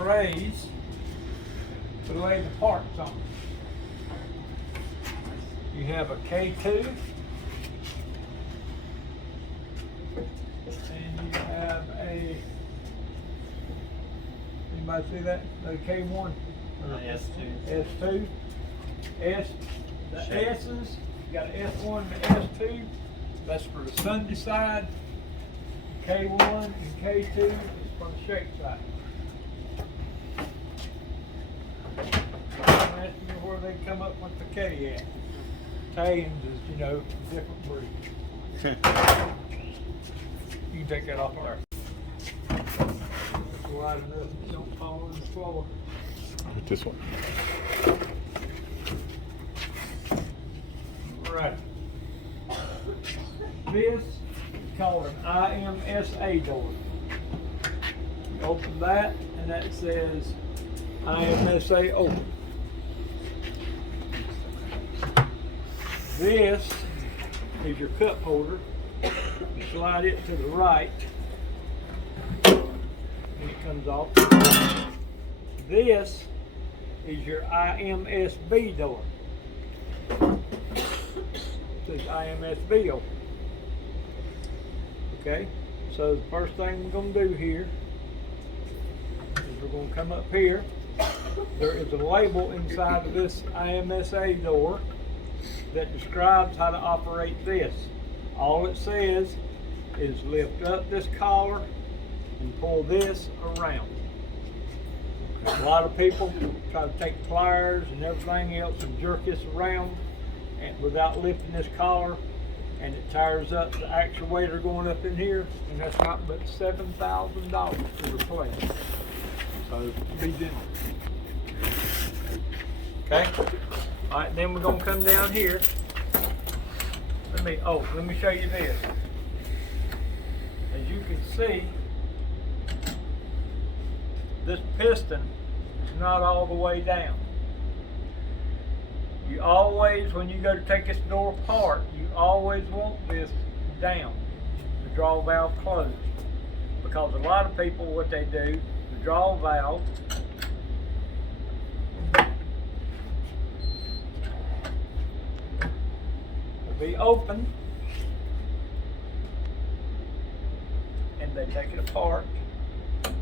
trays to lay the parts on. You have a K2, and you have a, anybody see that? The K1? S2. S2. The S's, you got an S1 and an S2. That's for the Sunday side. K1 and K2 is for the shake side. I'm asking you where they come up with the K at. Italians is, you know, a different breed. You can take that off there. It's wide enough it don't fall on the floor. This one. Right. This is called an IMSA door. You open that and that says IMSA open. This is your cup holder. You slide it to the right and it comes off. This is your IMSB door. It says IMSB open. Okay, so the first thing we're going to do here is we're going to come up here. There is a label inside of this IMSA door that describes how to operate this. All it says is lift up this collar and pull this around. A lot of people try to take pliers and everything else and jerk this around and without lifting this collar, and it tires up the actuator going up in here, and that's not but $7,000 to replace. So be doing. Okay. All right. Then we're gonna come down here. Let me show you this. As you can see, this piston is not all the way down. You always, when you go to take this door apart, you always want this down, the draw valve closed. Because a lot of people, what they do, the draw valve will be open, and they take it apart to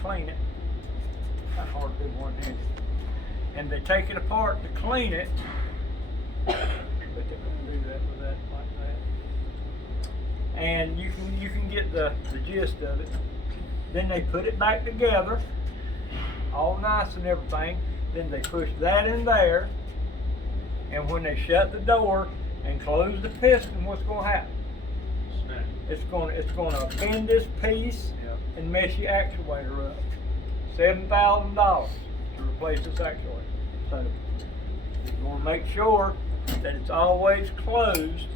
clean it. Kind of hard to do one-handed. And they take it apart to clean it, but they don't do that with that like that. And you can get the gist of it. Then they put it back together, all nice and everything. Then they push that in there, and when they shut the door and close the piston, what's going to happen? Snap. It's going to bend this piece and mess your actuator up. $7,000 to replace this actuator. So you want to make sure that it's always closed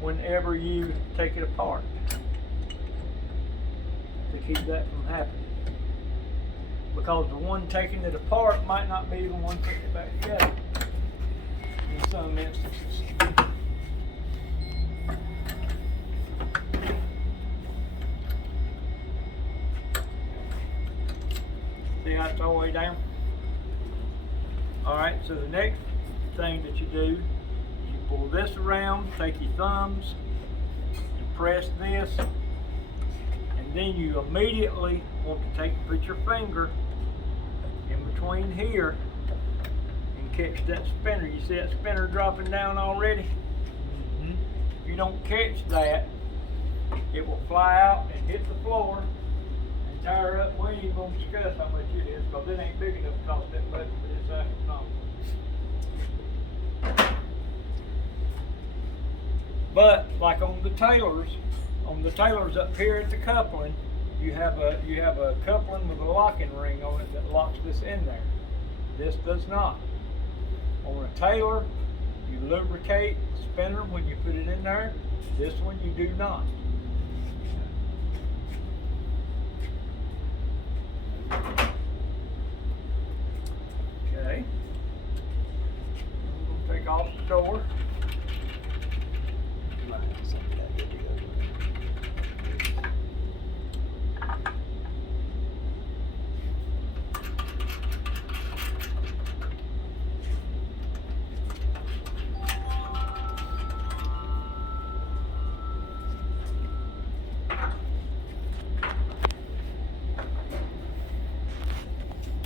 whenever you take it apart to keep that from happening. Because the one taking it apart might not be the one putting it back together in some instances. See how it's all the way down? Alright, so the next thing that you do, you pull this around, take your thumbs, and press this, and then you immediately want to put your finger in between here and catch that spinner. You see that spinner dropping down already? If you don't catch that, it will fly out and hit the floor and tire up. We ain't even going to discuss how much it is because it ain't big enough to cost that much, but it's astronomical. But like on the tailors up here at the coupling, you have a coupling with a locking ring on it that locks this in there. This does not. On a Taylor, you lubricate the spinner when you put it in there. This one you do not. Okay. I'm going to take off the door.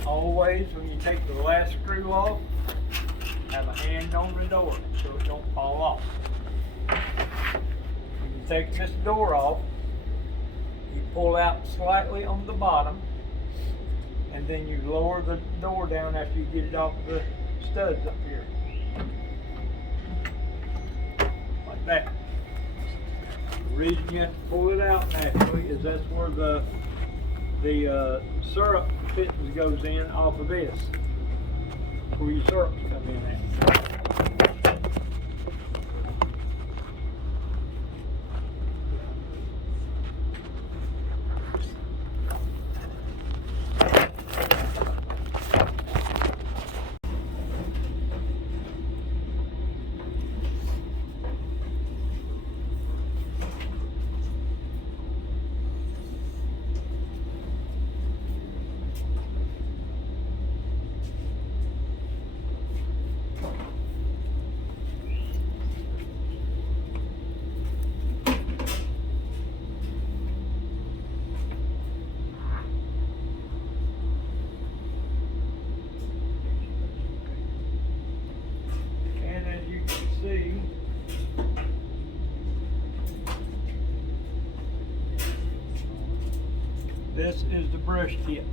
always, when you take the last screw off, have a hand on the door so it don't fall off. When you take this door off, you pull out slightly on the bottom, and then you lower the door down after you get it off the studs up here. Like that. The reason you have to pull it out naturally is that's where the syrup fittings goes in off of this. Where your syrups come in at. See, this is the brush tip.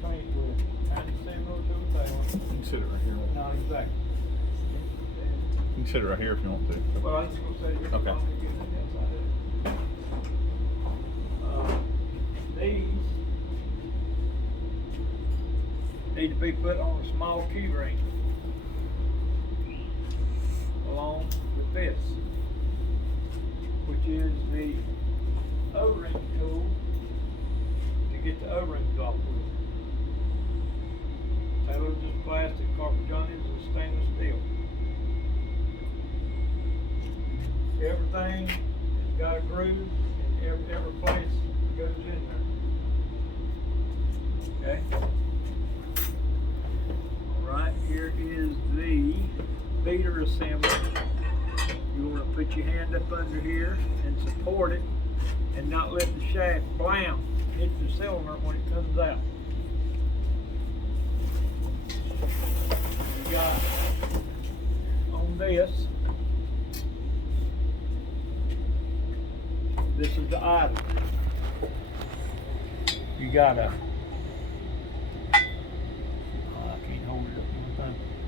Straight with it. Kind of similar to the tail. You can sit it right here. Not exactly. You can sit it right here if you want to. Well, I was going to say you're Okay. going to get it outside of it. These need to be put on a small key ring along with this, which is the O-ring tool to get the O-rings off with. Taylor's is plastic, Carpigiani's is stainless steel. Everything has got a groove and every place goes in there. Okay? Alright, here is the beater assembly. You want to put your hand up under here and support it and not let the shaft blam hit the cylinder when it comes out. You got on this is the idler. You got a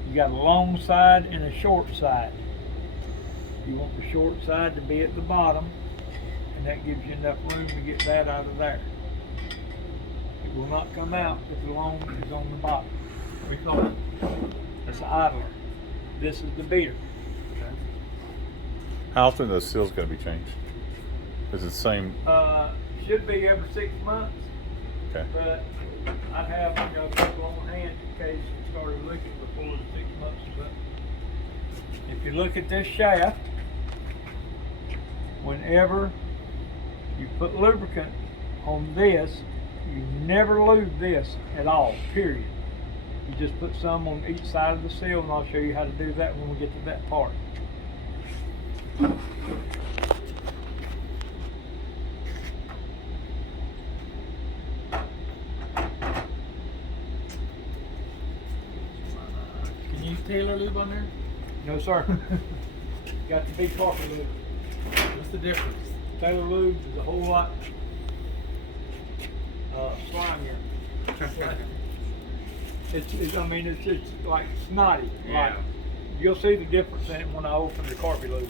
you got a long side and a short side. You want the short side to be at the bottom, and that gives you enough room to get that out of there. It will not come out if the long is on the bottom. We call it, that's the idler. This is the beater. Okay. How often are those seals going to be changed? Is it the same? Should be every 6 months. Okay. But I'd have a couple on hand in case it started leaking before the 6 months. But if you look at this shaft, whenever you put lubricant on this, you never lube this at all, period. You just put some on each side of the seal, and I'll show you how to do that when we get to that part. Can you use Taylor lube on there? No, sir. Got to be Parker lube. What's the difference? Taylor lube is a whole lot slimier. It's like snotty. Yeah. Like, you'll see the difference in it when I open the Carpi lube.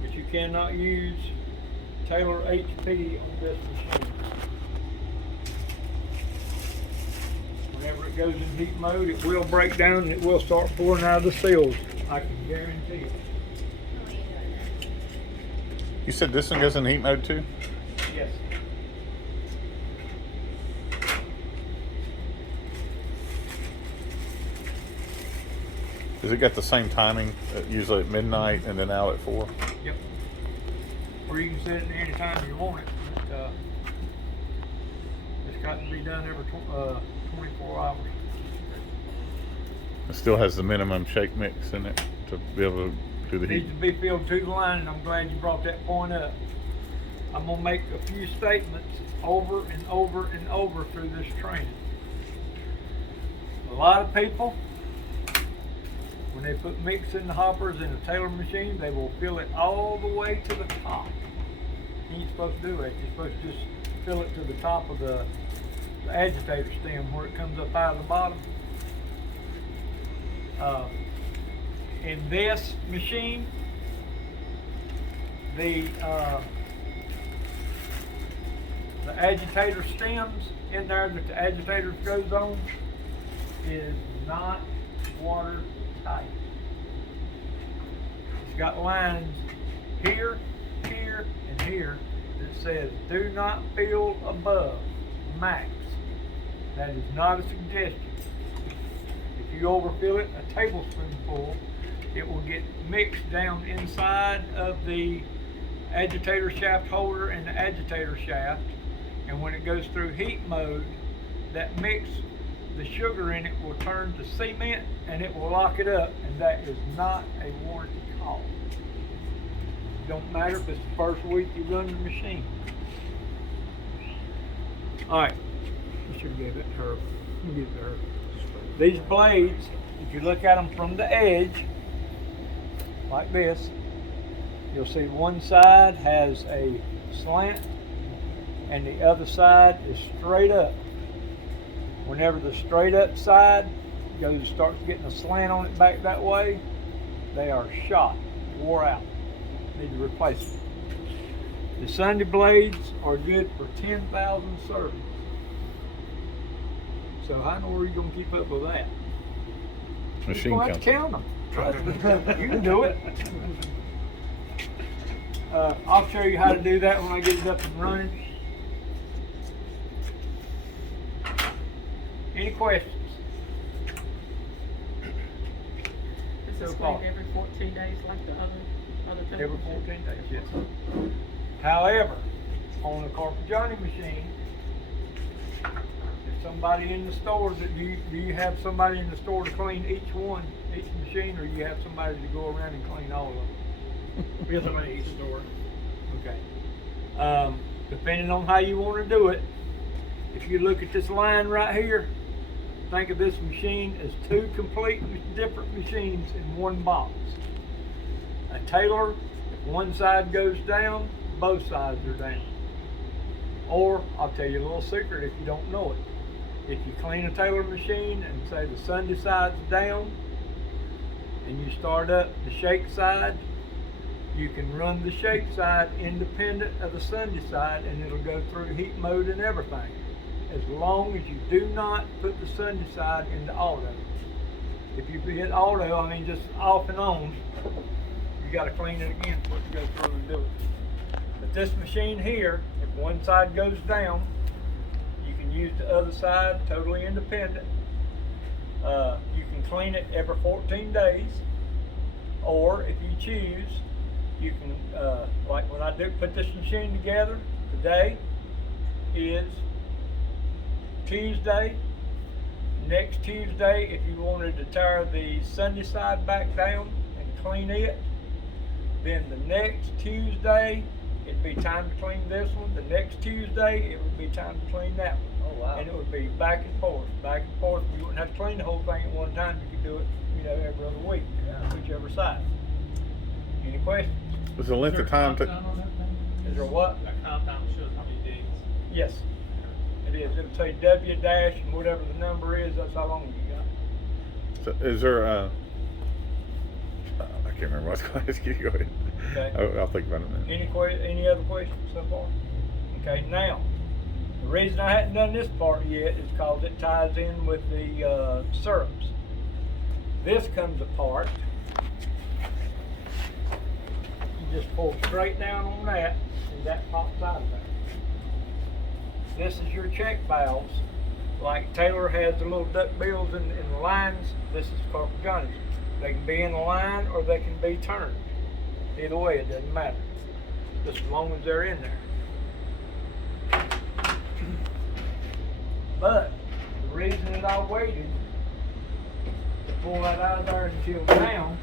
But you cannot use Taylor HP on this machine. Whenever it goes in heat mode, it will break down and it will start pouring out of the seals. I can guarantee it. You said this one goes in heat mode too? Yes. Does it got the same timing, usually at midnight and then out at 4? Yep. Or you can set it any time you want it. But, it's got to be done every 24 hours. It still has the minimum shake mix in it to be able to do the It needs heat. to be filled to the line, and I'm glad you brought that point up. I'm gonna make a few statements over and over and over through this training. A lot of people, when they put mix in the hoppers in a Taylor machine, they will fill it all the way to the top. You ain't supposed to do that. You're supposed to just fill it to the top of the agitator stem where it comes up out of the bottom. In this machine, the agitator stems in there that the agitator goes on is not watertight. It's got lines here, here, and here that says do not fill above max. That is not a suggestion. If you overfill it a tablespoonful, it will get mixed down inside of the agitator shaft holder and the agitator shaft, and when it goes through heat mode, that mix, the sugar in it will turn to cement and it will lock it up, and that is not a warranty call. Don't matter if it's the first week you run the machine. Alright, I should give it to her. Give it to her. These blades, if you look at them from the edge, like this, you'll see one side has a slant and the other side is straight up. Whenever the straight up side starts getting a slant on it back that way, they are shot, wore out. Need to replace them. The Sunday blades are good for 10,000 servings. So how in the world are you going to keep up with that? Machine You're going to have to count them. You can do it. I'll show you how to do that when I get it up and running. Any questions? Is this cleaned every 14 days like the other things? Every 14 days, yes. However, on the Carpigiani machine, if somebody in the store, do you have somebody in the store to clean each machine, or you have somebody to go around and clean all of them? We have somebody at each store. Okay. Depending on how you want to do it, if you look at this line right here, think of this machine as two complete different machines in one box. A Taylor, if one side goes down, both sides are down. Or, I'll tell you a little secret if you don't know it. If you clean a Taylor machine and say the Sunday side's down, and you start up the shake side, you can run the shake side independent of the Sunday side and it'll go through heat mode and everything. As long as you do not put the Sunday side into auto. If you hit auto, I mean just off and on, you got to clean it again before you go through and do it. But this machine here, if one side goes down, you can use the other side totally independent. You can clean it every 14 days, or if you choose, you can, like when I put this machine together, today is Tuesday. Next Tuesday, if you wanted to tear the Sunday side back down and clean it, then the next Tuesday, it'd be time to clean this one. The next Tuesday, it would be time to clean that one. Oh, wow. And it would be back and forth, back and forth. You wouldn't have to clean the whole thing at one time. You could do it, every other week, whichever side. Any questions? Was the length of time? Is there what? That compound shows how many days. Yes, it is. It'll say W dash and whatever the number is, that's how long you got. So is there I can't remember what I was going to ask you. Go ahead. Okay. I'll think about it in a minute. Any other questions so far? Okay, now, the reason I hadn't done this part yet is because it ties in with the syrups. This comes apart. You just pull straight down on that, and that pops out of there. This is your check valves. Like Taylor has the little duck bills in the lines, this is Carpigiani's. They can be in a line or they can be turned. Either way, it doesn't matter, just as long as they're in there. But the reason that I waited to pull that out of there until now,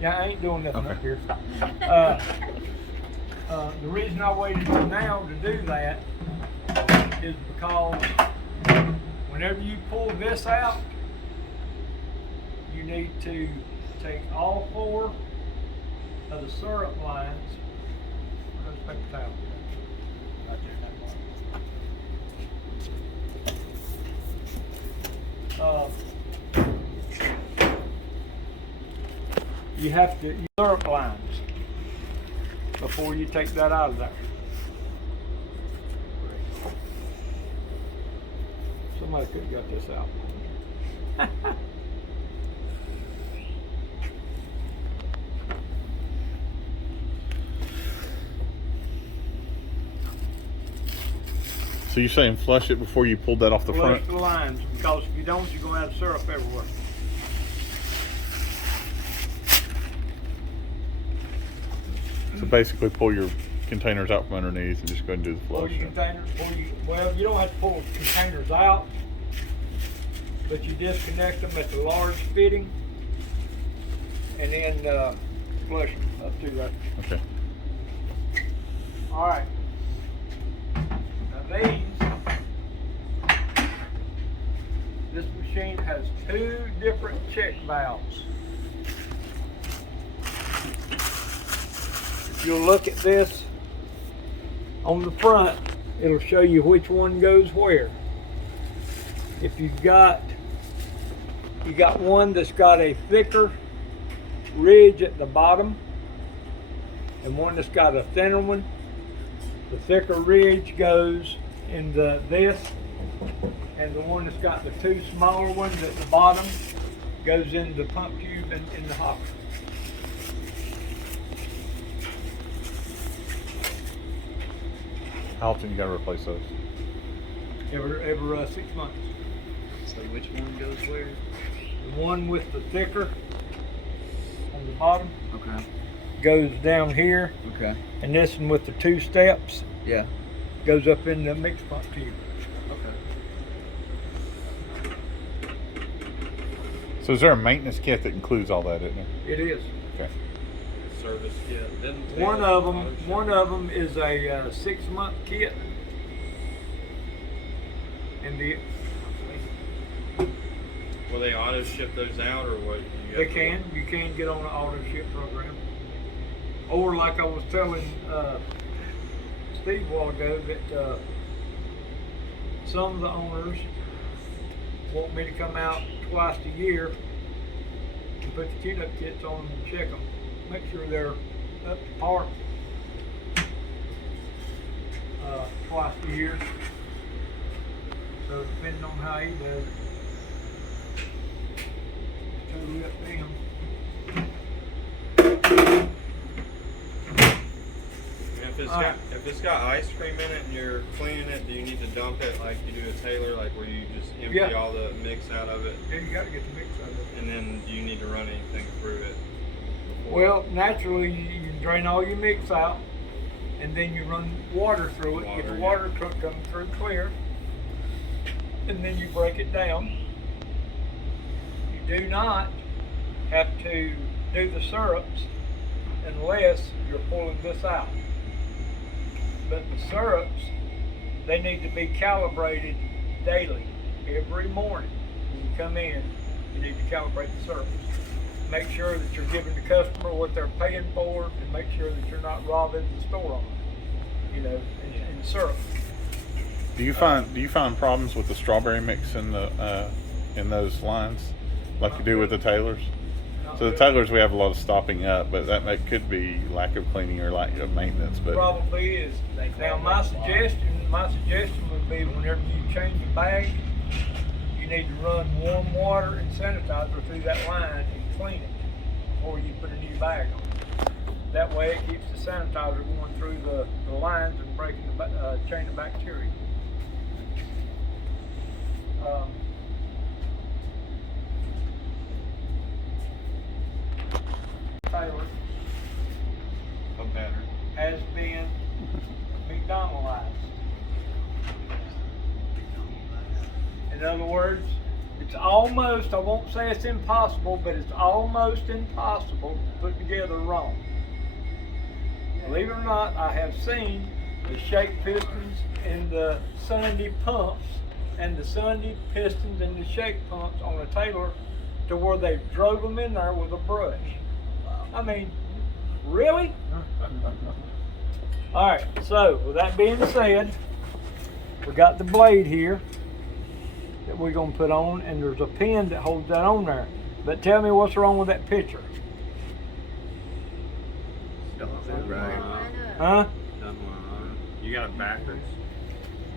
yeah, I ain't doing nothing up here. The reason I waited till now to do that is because whenever you pull this out, you need to take all 4 of the syrup lines. Where's the paper towel? Right there, in that box. You have to use syrup lines before you take that out of there. Somebody could have got this out. So you're saying flush it before you pulled that off the Flush front? the lines, because if you don't, you're gonna have syrup everywhere. So basically pull your containers out from underneath and just go ahead and do the Pull flush. your containers, well, you don't have to pull the containers out, but you disconnect them at the large fitting, and then flush them up to that. Okay. All right. Now this machine has 2 different check valves. If you'll look at this on the front, it'll show you which one goes where. If you got one that's got a thicker ridge at the bottom and one that's got a thinner one, the thicker ridge goes into this, and the one that's got the 2 smaller ones at the bottom goes into the pump tube and in the hopper. How often you gotta replace those? Every 6 months. So which one goes where? The one with the thicker on the bottom Okay. goes down here, Okay. and this one with the 2 steps Yeah. goes up in the mix pump tube. Okay. So is there a maintenance kit that includes all that, isn't there? It is. Okay. Service kit. Then One of them is a 6-month kit, and will they auto ship those out, or what? you can get on an auto ship program, or like I was telling Steve a while ago, that some of the owners want me to come out twice a year and put the tune-up kits on them and check them, make sure they're up to par. Twice a year. So depending on how he does it, it's totally up to him. If it's got ice cream in it and you're cleaning it, do you need to dump it like you do a Taylor, like where you just empty Yeah. all the mix out of it? Yeah, you got to get the mix out of it. And then do you need to run anything through it before? Well, naturally, you drain all your mix out, and then you run water through it. Get the water truck coming through clear, and then you break it down. You do not have to do the syrups unless you're pulling this out. But the syrups, they need to be calibrated daily, every morning. When you come in, you need to calibrate the syrups. Make sure that you're giving the customer what they're paying for, and make sure that you're not robbing the store on it, in syrup. Do you find problems with the strawberry mix in the in those lines, like you do with the Taylors? So the Taylors, we have a lot of stopping up, but that could be lack of cleaning or lack of maintenance. But Probably is. Now my suggestion would be whenever you change the bag, you need to run warm water and sanitizer through that line and clean it before you put a new bag on. That way it keeps the sanitizer going through the lines and breaking the chain of bacteria. Taylor has been McDonaldized. In other words, it's almost, I won't say it's impossible, but it's almost impossible to put together wrong. believe it or not, I have seen the shake pistons in the Sunday pumps and the Sunday pistons and the shake pumps on a Taylor to where they drove them in there with a brush. I mean, really? All right, so with that being said, we got the blade here that we're gonna put on, and there's a pin that holds that on there. But tell me what's wrong with that picture? Don't fit right. Huh? You got it backwards.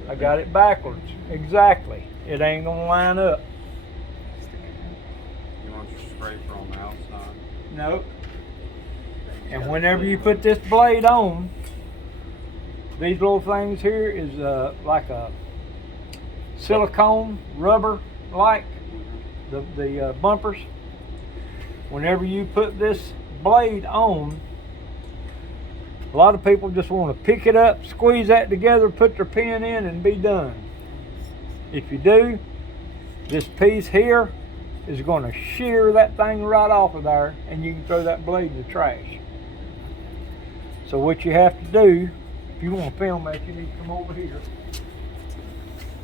I got it backwards. Exactly. It ain't gonna line up. You want your scraper on the outside. Nope. And whenever you put this blade on, these little things here is like a silicone rubber like the bumpers. Whenever you put this blade on, a lot of people just want to pick it up, squeeze that together, put their pin in, and be done. If you do, this piece here is going to shear that thing right off of there, and you can throw that blade in the trash. So what you have to do, if you want to film that, you need to come over here.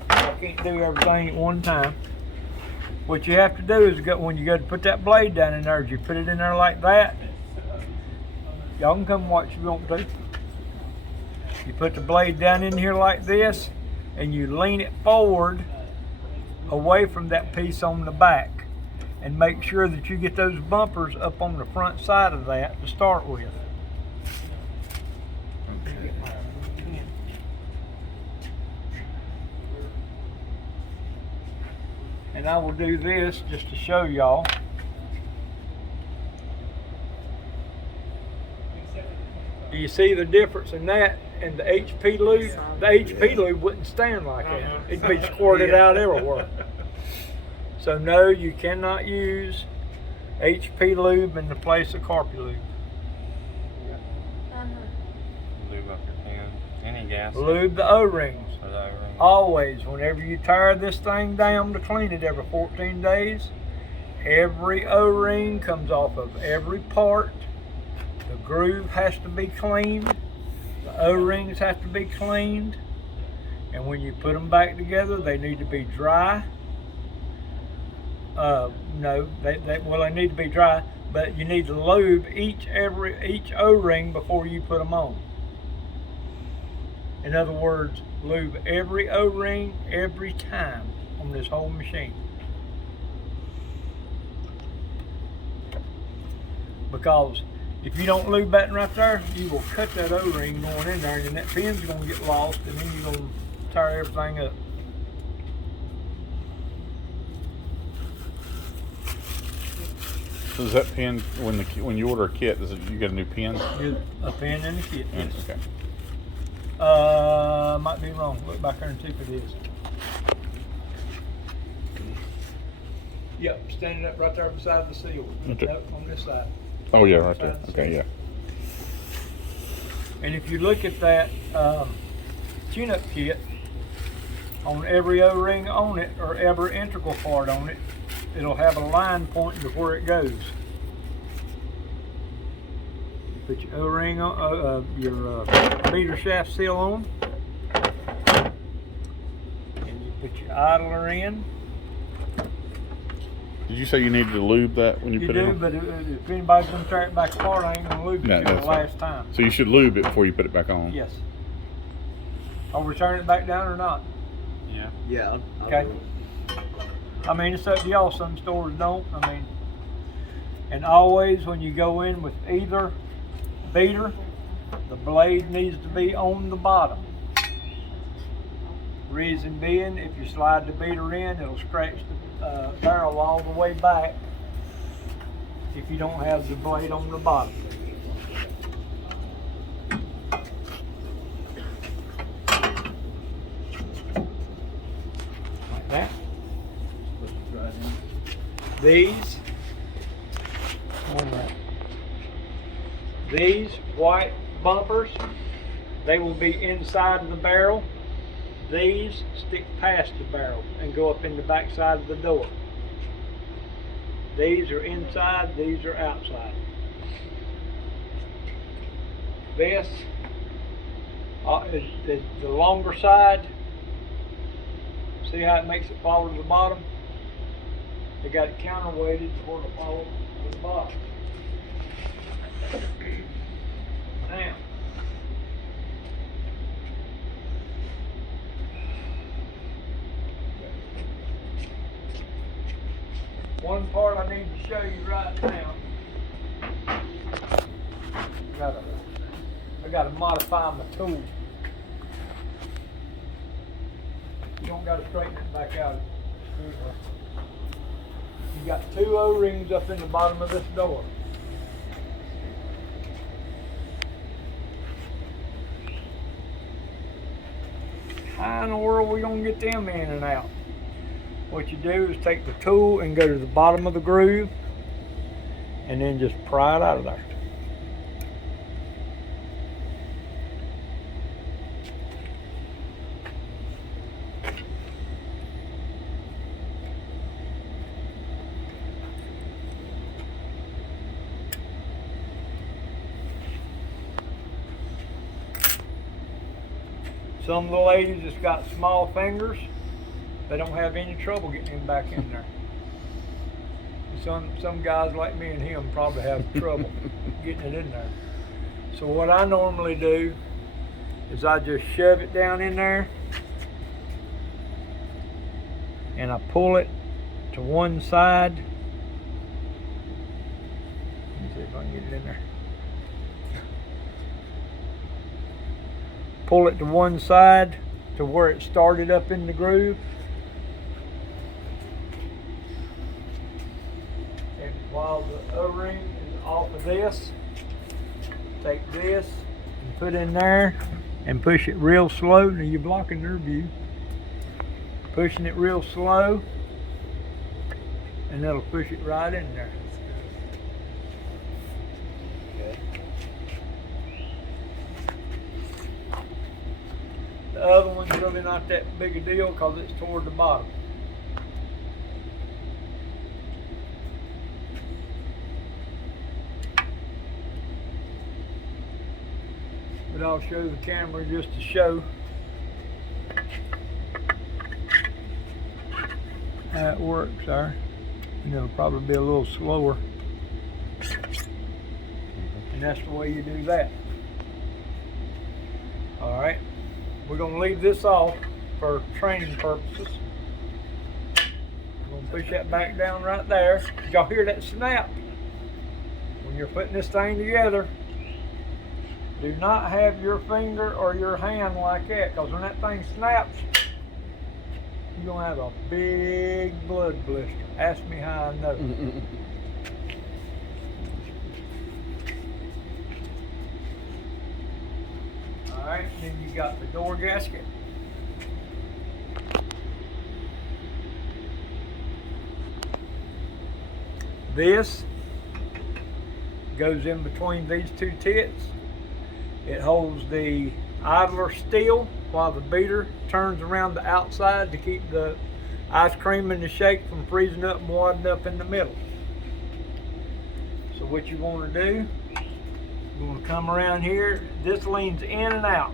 I can't do everything at one time. What you have to do is when you go to put that blade down in there, is you put it in there like that. Y'all can come watch if you want to. You put the blade down in here like this, and you lean it forward away from that piece on the back, and make sure that you get those bumpers up on the front side of that to start with. And I will do this just to show y'all. Do you see the difference in that and the HP lube? The HP lube wouldn't stand like that. It'd be squirted out everywhere. So no, you cannot use HP lube in the place of Carpi lube. Lube up your pan. Any gas. Lube the O-rings. So the O-ring. Always, whenever you tear this thing down to clean it every 14 days, every O-ring comes off of every part. The groove has to be cleaned. The O-rings have to be cleaned. And when you put them back together, they need to be dry. No, they need to be dry, but you need to lube each O-ring before you put them on. In other words, lube every O-ring every time on this whole machine. Because if you don't lube that right there, you will cut that O-ring going in there, and then that pin's going to get lost, and then you're going to tear everything up. So does that pin, when you order a kit, you get a new pin? A pin in the kit, yes. Okay. Might be wrong. Look back there and see if it is. Yep, standing up right there beside the seal. Okay. Nope, on this side. Oh yeah, right there. Okay, yeah. And if you look at that tune-up kit, on every O-ring on it, or every integral part on it, it'll have a line pointing to where it goes. Put your O-ring on, your beater shaft seal on, and you put your idler in. Did you say you needed to lube that when you put it on? You do, but if anybody's gonna tear it back apart, I ain't gonna lube it till the that's fine. last time. So you should lube it before you put it back on? Yes. Are we turning it back down or not? Yeah. Yeah. I'll Okay. do it. I mean, it's up to y'all. Some stores don't. I mean, and always when you go in with either beater, the blade needs to be on the bottom. Reason being, if you slide the beater in, it'll scratch the barrel all the way back if you don't have the blade on the bottom. Like that. These, these white bumpers, they will be inside of the barrel. These stick past the barrel and go up in the back side of the door. These are inside, these are outside. This is the longer side. See how it makes it fall to the bottom? They got it counterweighted for it to fall to the bottom. Now, one part I need to show you right now. I gotta modify my tool. You don't gotta straighten it back out. You got 2 O-rings up in the bottom of this door. How in the world are we gonna get them in and out? What you do is take the tool and go to the bottom of the groove and then just pry it out of there. Some of the ladies that's got small fingers, they don't have any trouble getting him back in there. Some guys like me and him probably have trouble getting it in there. So what I normally do is I just shove it down in there and I pull it to one side. Let me see if I can get it in there. Pull it to one side to where it started up in the groove. And while the O-ring is off of this, take this and put in there and push it real slow. Now you're blocking their view. Pushing it real slow and that'll push it right in there. The other one's really not that big a deal because it's toward the bottom. But I'll show the camera just to show how it works there. And it'll probably be a little slower. And that's the way you do that. All right. We're going to leave this off for training purposes. We're going to push that back down right there. Did y'all hear that snap? When you're putting this thing together, do not have your finger or your hand like that, because when that thing snaps, you're going to have a big blood blister. Ask me how I know. Alright, then you got the door gasket. This goes in between these 2 tits. It holds the idler still while the beater turns around the outside to keep the ice cream and the shake from freezing up and wadding up in the middle. So what you want to do, you want to come around here. This leans in and out,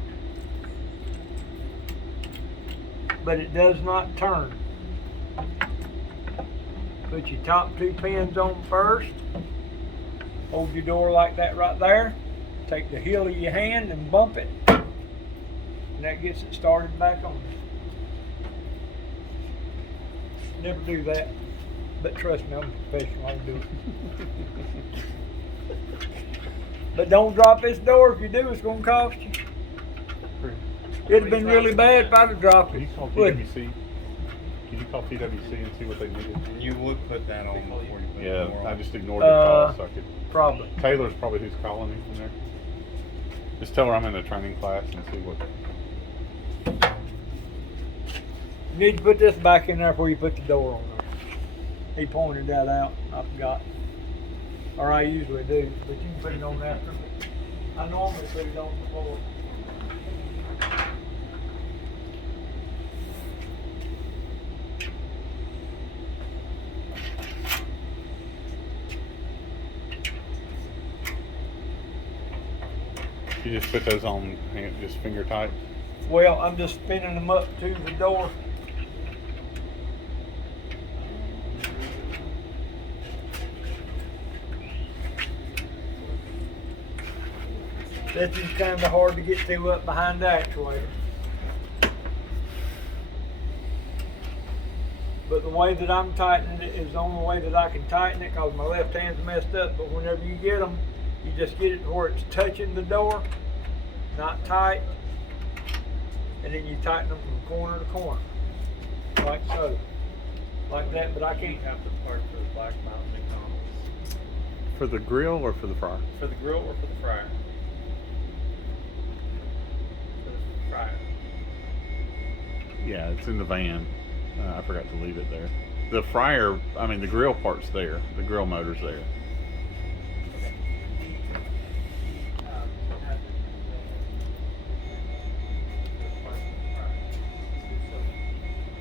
but it does not turn. Put your top 2 pins on first. Hold your door like that right there. Take the heel of your hand and bump it, and that gets it started back on. Never do that, but trust me, I'm a professional. I can do it. But don't drop this door. If you do, it's going to cost you. It'd have been really bad if I'd have dropped Can it. you call Wouldn't TWC? Can you call TWC and see what they needed? You would put that on before you put Yeah, it more I on. just ignored the call so I could. Probably. Taylor's probably who's calling me from there. Just tell her I'm in a training class and see what. You need to put this back in there before you put the door on there. He pointed that out. I forgot. Or I usually do, but you can put it on after. I normally put it on before. You just put those on just finger tight. Well, I'm just spinning them up to the door. This is kind of hard to get to up behind the actuator. But the way that I'm tightening it is the only way that I can tighten it because my left hand's messed up. But whenever you get them, you just get it to where it's touching the door, not tight. And then you tighten them from corner to corner, like so. Like that, but I can't. have the part for the Black Mountain McDonald's. For the grill or for the fryer? For the grill or for the fryer? For the fryer. Yeah, it's in the van. I forgot to leave it there. The fryer, I mean the grill part's there. The grill motor's there.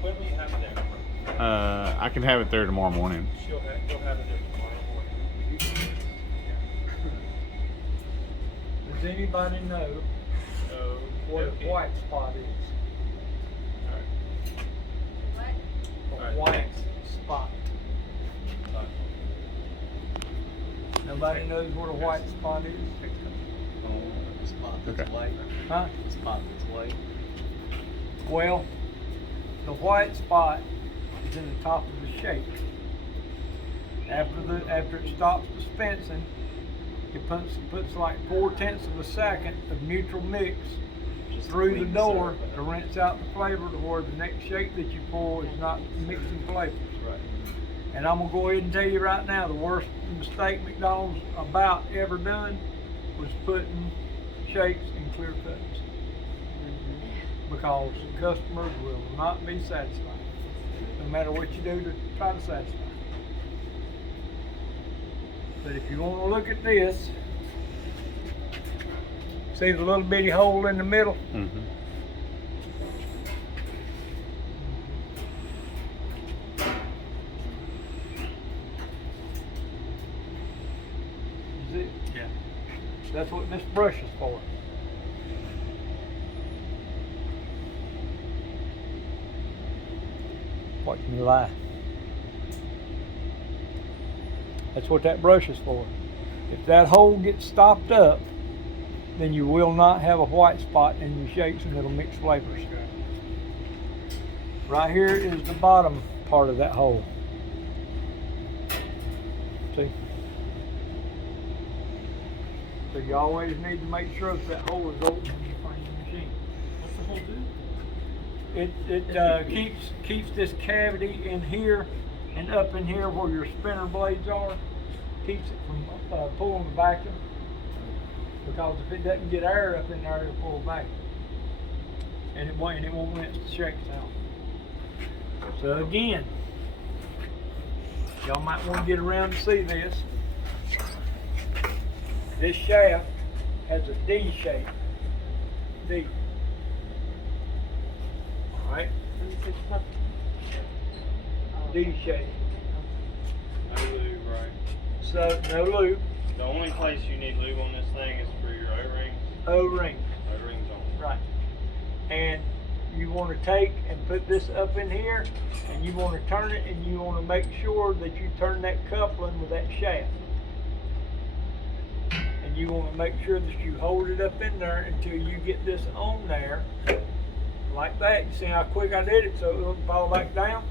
When will you have it there? I can have it there tomorrow morning. You'll have it there tomorrow morning. Does anybody know what Okay. a white spot is? A Alright. white spot. Nobody knows what a white spot is? Spot that's Okay. white. Huh? Spot that's white. Well, the white spot is in the top of the shake. After it stops dispensing, it puts like 4/10 of a second of neutral mix through the door to rinse out the flavor to where the next shake that you pour is not mixing flavors. Right. And I'm gonna go ahead and tell you right now, the worst mistake McDonald's about ever done was putting shakes in clear cups. Because customers will not be satisfied, no matter what you do to try to satisfy them. But if you want to look at this, see the little bitty hole in the middle? Mm-hmm. You see? Yeah. That's what this brush is for. Watch me lie. That's what that brush is for. If that hole gets stopped up, then you will not have a white spot in your shakes and it'll mix flavors. Right here is the bottom part of that hole. See? So you always need to make sure that hole is open when you find your machine. What's the whole do? It keeps this cavity in here and up in here where your spinner blades are, keeps it from pulling the vacuum. Because if it doesn't get air up in there, it'll pull vacuum, and it won't rinse the shakes out. So again, y'all might want to get around to see this. This shaft has a D shape. D. Alright? D shape. No lube, right? So no lube, The only place you need lube on this thing is for your O-rings. O-ring. O-rings only. Right. And you want to take and put this up in here, and you want to turn it, and you want to make sure that you turn that coupling with that shaft. And you want to make sure that you hold it up in there until you get this on there, like that. You see how quick I did it so it won't fall back down?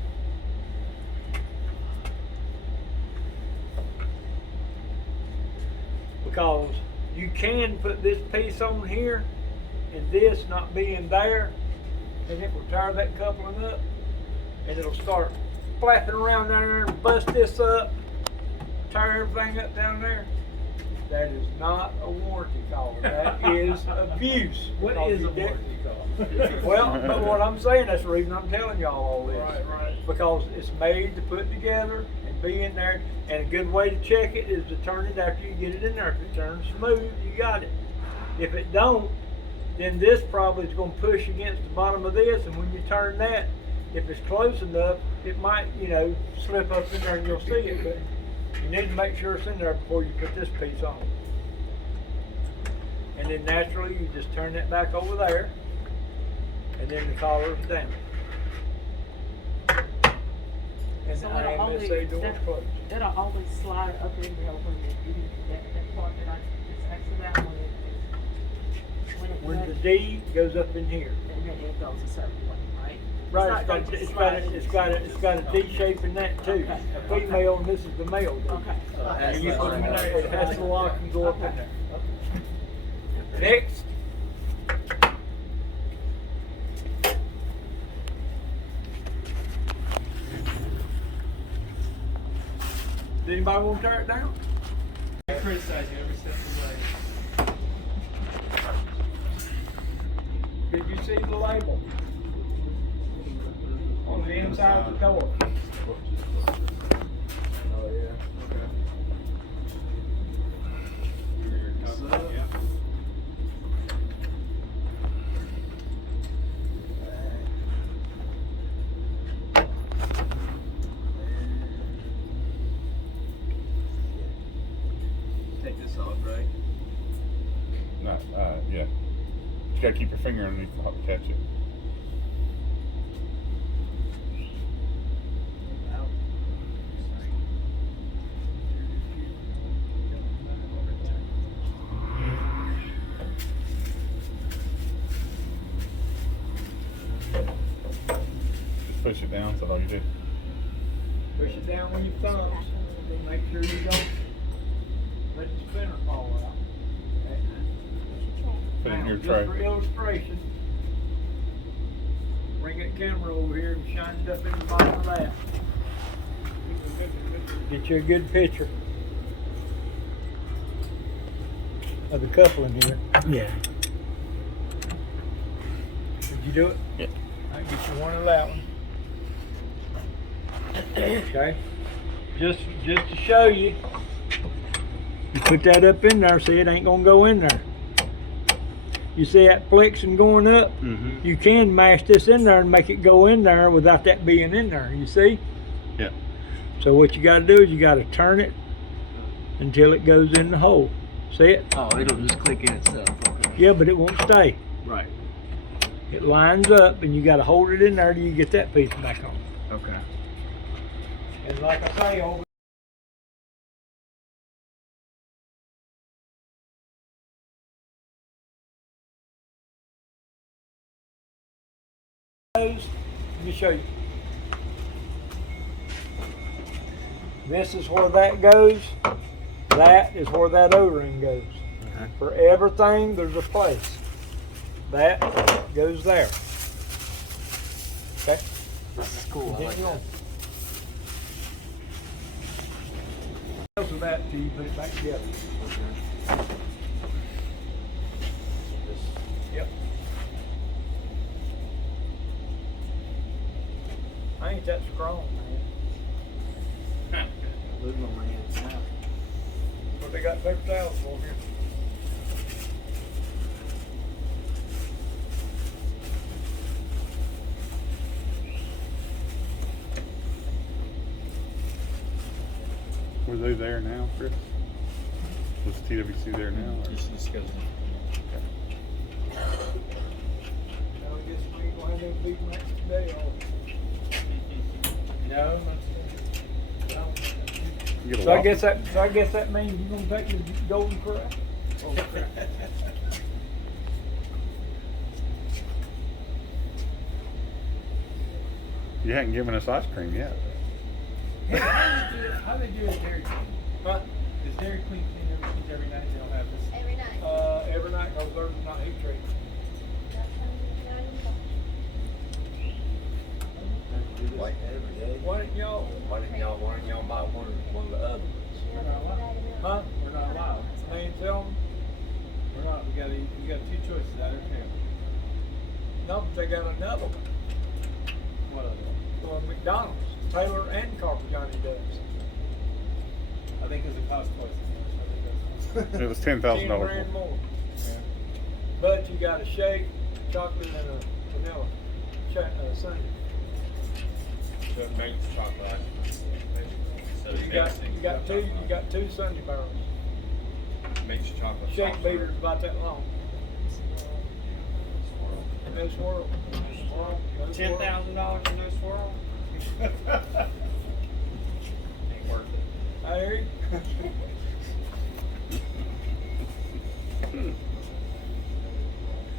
Because you can put this piece on here and this not being there, and it will tear that coupling up, and it'll start flapping around down there and bust this up, tear everything up down there. That is not a warranty call. That is abuse. What is a warranty call? Well, but what I'm saying, that's the reason I'm telling y'all all this. Right. Because it's made to put together and be in there, and a good way to check it is to turn it after you get it in there. If it turns smooth, you got it. If it don't, then this probably is going to push against the bottom of this, and when you turn that, if it's close enough, it might, slip up in there and you'll see it, but you need to make sure it's in there before you put this piece on. And then naturally, you just turn that back over there, and then the collar's down. And So the it'll only, IMSA door's closed. it'll only slide up in there when that part that I just asked about When the D goes up in here. and then it goes a certain way, right? Right, not gonna just slide in. it's got a D shape in that too. Okay, A female, and this is the male. D. Okay. And you put them in there, it has to lock and go up in there. Next. Does anybody want to tear it down? I criticize you every step of the way. Did you see the label? On the inside of the door. Oh yeah. Okay. Yeah. Take this off, right? No, yeah. You gotta keep your finger underneath to help catch it. Just push it down, that's all you do. Push it down with your thumbs. Then make sure you don't let the spinner fall out. Okay. Put it in Now, your just tray. for illustration, bring that camera over here and shine it up in the bottom of that. Get you a good picture of the coupling here. Yeah. Did you do it? Yeah. I'll get you one of that one. Okay. Just to show you, you put that up in there, see it ain't gonna go in there. You see that flexion going up? Mm-hmm. You can mash this in there and make it go in there without that being in there, you see? Yeah. So what you gotta do is you gotta turn it until it goes in the hole. See it? Oh, it'll just click in itself. Okay. Yeah, but it won't stay. Right. It lines up and you gotta hold it in there till you get that piece back on. Okay. And like I say, over let me show you. This is where that goes. That is where that O-ring goes. Okay. For everything, there's a place. That goes there. Okay? This is cool. I like Continue that. on. Of that till you put it back together. Yep. I ain't that strong, man. Living on my hands now. What they got paper towels for here? Were they there now, Chris? Was TWC there now? or- Just discussing. Now, I guess we ain't gonna have no Big Macs today, No, no. You get a So I waffle. guess that means you're gonna take the golden corral? Oh, crap. You hadn't given us ice cream yet. How they do it at Dairy Queen? Huh? Does Dairy Queen clean their machines every night? They don't have this. Every night. Every night, cause there's not heat treat. Like every day. Why didn't y'all buy one of the other ones? We're not allowed. Huh? We're not allowed. They ain't tell them? We're not. We got two choices. That or tail. No, but they got another one. What other? For McDonald's, Taylor and Carpigiani does. I think it's a cost twice as much. I think It was $10,000 $10,000 more. more. Yeah. But you got a shake, chocolate, and a vanilla sundae. So it makes chocolate. So You got two sundae bars. Makes chocolate Shake sauce. beater's about that long. No swirl. No swirl. $10,000 in no swirl? Ain't worth it. I hear you.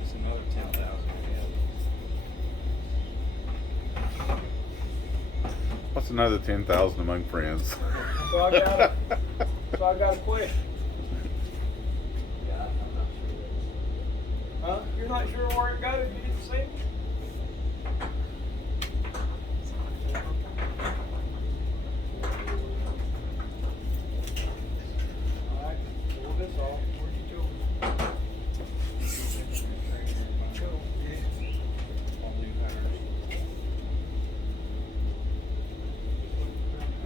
It's another 10,000. What's another 10,000 among friends? So I got a question. Huh? You're not sure where it goes? You didn't see it? Alright, pull this off. Where'd you go? Cool. All new tires.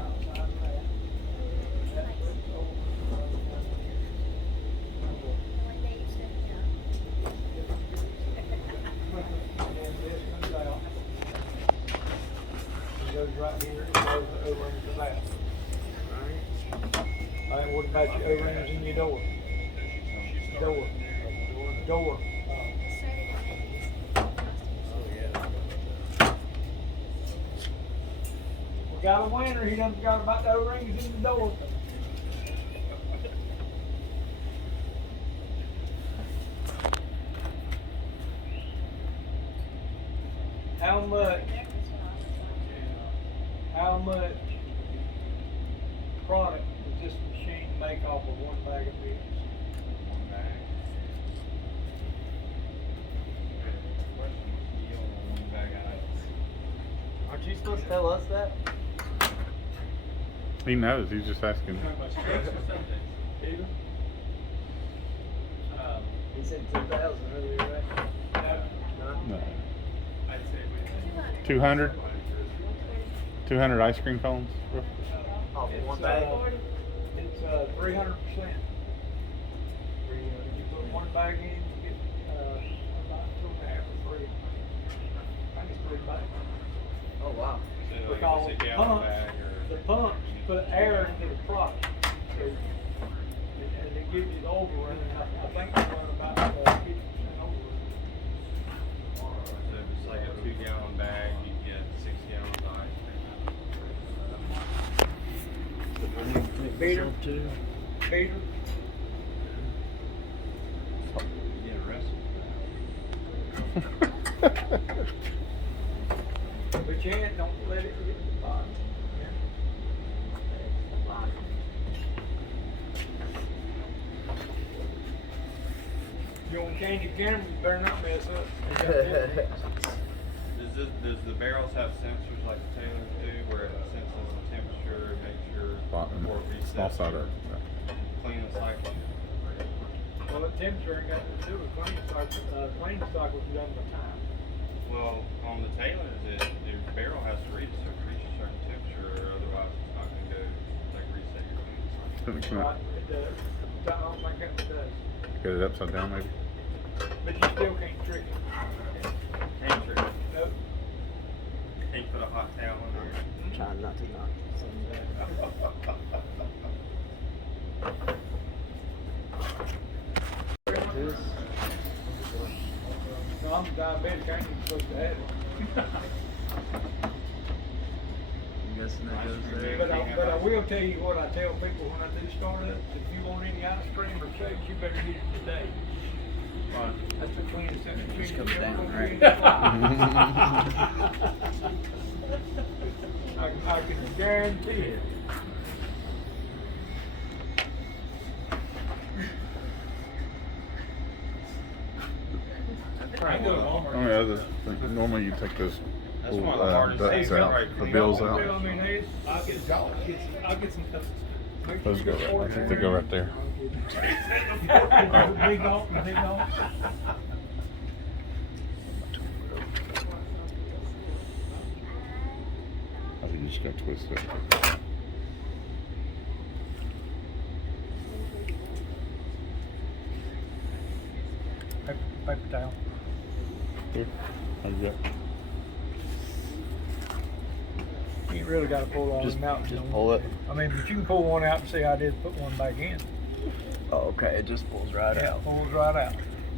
Outside of that. That flips over. And then this comes out. It goes right here, it goes over into that. Alright, what about your O-rings in your door? Door. We got a winner, he done forgot about the O-rings in the door. How much product does this machine make off of one bag of beans? One bag. Question, what's the yield on one bag of ice? Aren't you supposed to tell us that? He knows. He's just asking. Either? He said 2,000 earlier, right? No. 200? 200 ice cream cones? Off It's, one bag? It's 300%. You put one bag in, you get about 2.5 or 3. I think it's 3 bags. Oh, wow. So like Because it's a gallon pumps, bag or? the pumps put air into the product. So, and it gives you the overrun, and I think they run about 50% overrun. So if it's like a 2-gallon bag, you get 6 gallons of ice cream. Beater. Beater. You get arrested for that. But you ain't, don't let it get to the bottom. You on candy camera, you better not mess up. Does the barrels have sensors like the Taylor do, where it senses the temperature, makes sure before it resets? Small cider. Clean and cycle. Well, the temperature ain't got to do with cleaning cycle's done by time. Well, on the Taylors, the barrel has to reach a certain temperature, or otherwise it's not going to go like reset your cleaning cycle. Right, it does. I don't think it does. Get it upside down, maybe? But you still can't trick it. Can't trick it. Nope. Can't put a hot towel in there. I'm trying not to knock. No, I'm diabetic, I ain't even supposed to have it. I'm guessing that goes there. But I will tell you what I tell people when I do startups, if you want any ice cream or shakes, you better get it today. That's the cleanest thing. It just comes down, right? I can guarantee it. I can go to Walmart. Oh, yeah, normally you take those That's one of the hardest ducks things, out, right? the bills Well, I out. mean, I'll get some cups. Those go right, I think they go right there. Big old. I think you just gotta twist it. Paper towel. Here, how you got? You ain't really gotta pull all Just them out. just don't pull you? it. I mean, but you can pull one out and see how it is, put one back in. Oh, okay, it just pulls right Yeah, out. pulls right out.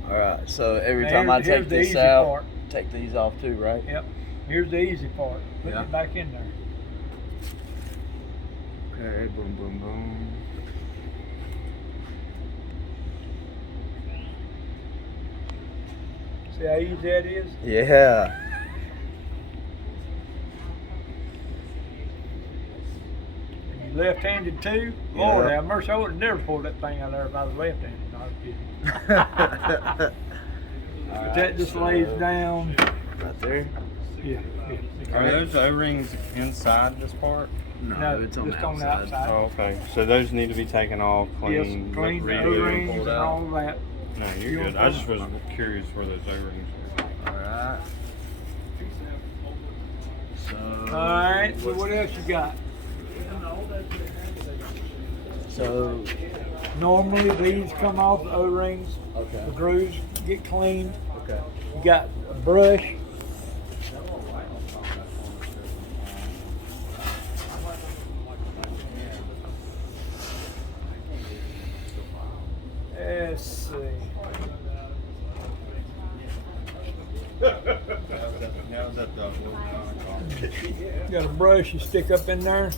All right, so every Now, time I here's take the this easy out, part. take these off too, right? Yep. Here's the easy part. Putting Yeah. it back in there. Okay, boom, boom, boom. See how easy that is? Yeah. And you left-handed too? Lord Yeah. have mercy, I would have never pulled that thing out of there if I was left-handed. No, I'm kidding. But that just lays down. Right there? Yeah. Are those O-rings inside this part? No, it's on the just on the outside. outside. Oh, okay. So those need to be taken off, Yes, cleaned, clean the redo, O-rings pulled and out. all that. No, you're You good. want I just those? was curious where those O-rings were. Alright. So. Alright, so what else you got? So. Normally these come off the O-rings, Okay. the grooves get cleaned. Okay. You got a brush. Let's see. You got a brush you stick up in there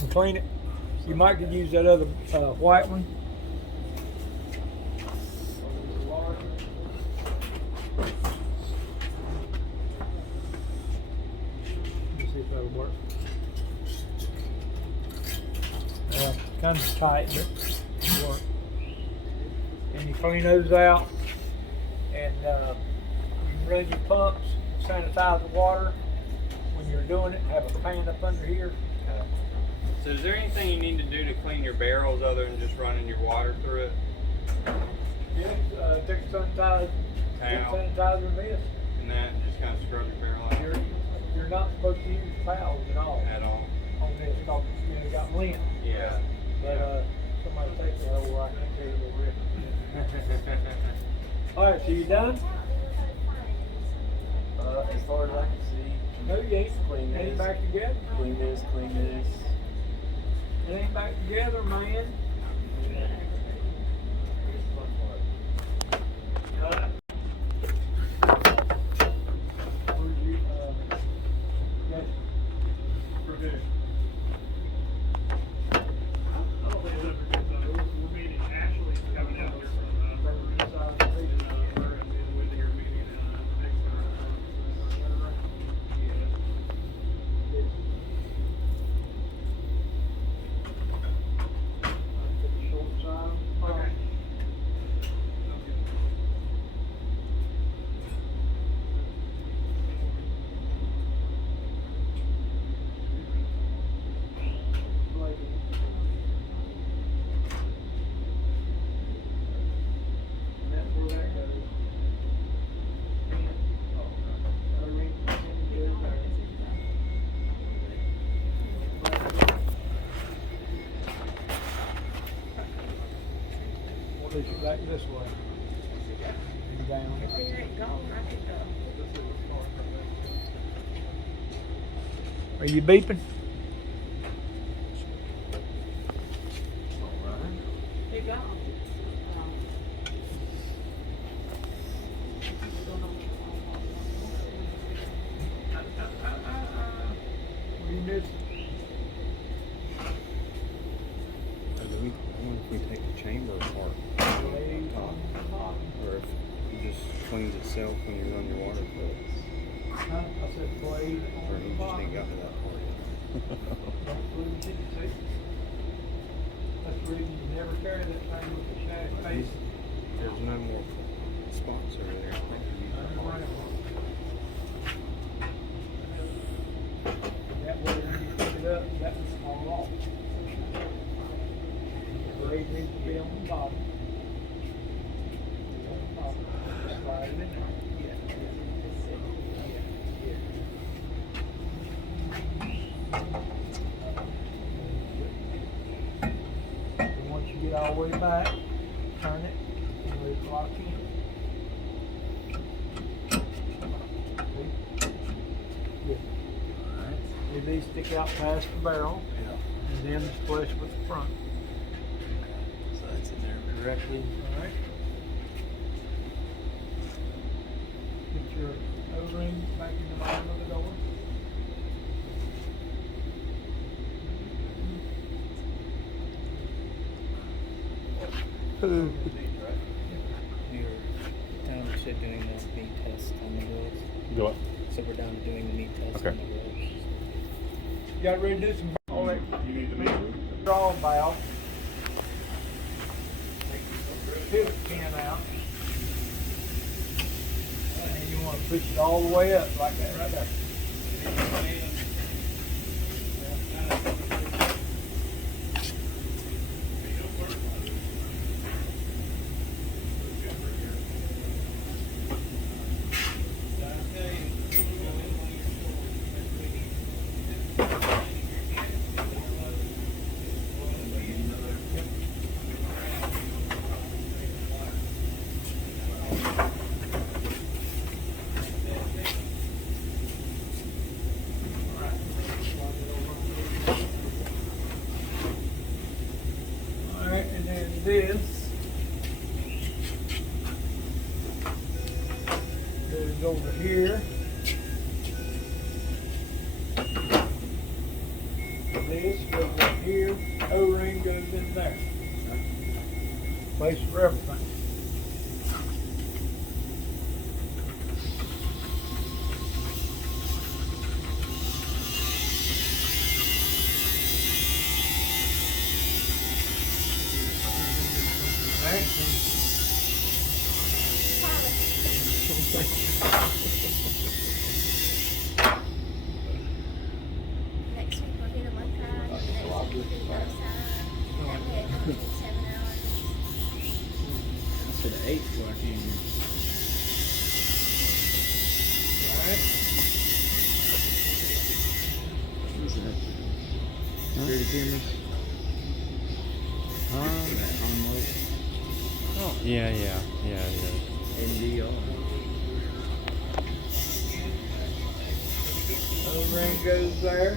and clean it. You might could use that other white one. Let's see if that'll work. Kind of tight, but it'll work. And you clean those out, and you can run your pumps, sanitize the water. When you're doing it, have a fan up under here. So is there anything you need to do to clean your barrels other than just running your water through it? Yeah, take a sanitizer in this. And that just kind of scrub your barrel out You're not supposed to use valves at all at all? on this because you got lint. Yeah. But somebody take it over, I can't tell you the rip. All right, so you done? As far as I can see. No, you ain't. Clean It ain't this. back together. Clean this, clean this. It ain't back together, man. Where'd you, yes, for good. I don't think it's ever good though. We're meeting, Ashley's coming out here from, Riverside, and, we're gonna be with your meeting, next time. Yeah. Short side. Okay. And that's where that goes. We'll push it back this way. And down. If it ain't gone, I can go. Are you beeping? It gone. What are you missing? I wonder if we take the chamber apart, Blade on the bottom. or if it just cleans itself when you run your water through it. Huh? I said blade Or on he the just bottom. ain't got to that part yet. Don't lose it, see? That's the reason you never carry that thing with the shaft face. There's no more spots over there. I think you need that part. That way when you pick it up, that will fall off. The blade needs to be on the bottom. On the bottom. Just slide it in there. And once you get all the way back, turn it and let it lock in. See? Good. Leave these stick out past the barrel, and then flush with the front. So that's fits in there correctly. Alright. Get your O-ring back in the bottom of the door. We were down to doing the meat test on the wheels. Do what? So we're down to doing the meat test Okay. on the wheels. You got ready to do some all that You need the meter. draw valve. Take the pivot pin out. And you want to push it all the way up like that right there. Alright, and then this goes over here. This goes up here. O-ring goes in there. Place for everything. Next week we'll do the one side, and the next week we'll do the other side. And then we'll do 7 hours. I said 8 so I can. What's that? Security cameras? Oh, Yeah, it is. NDR. O-ring goes there.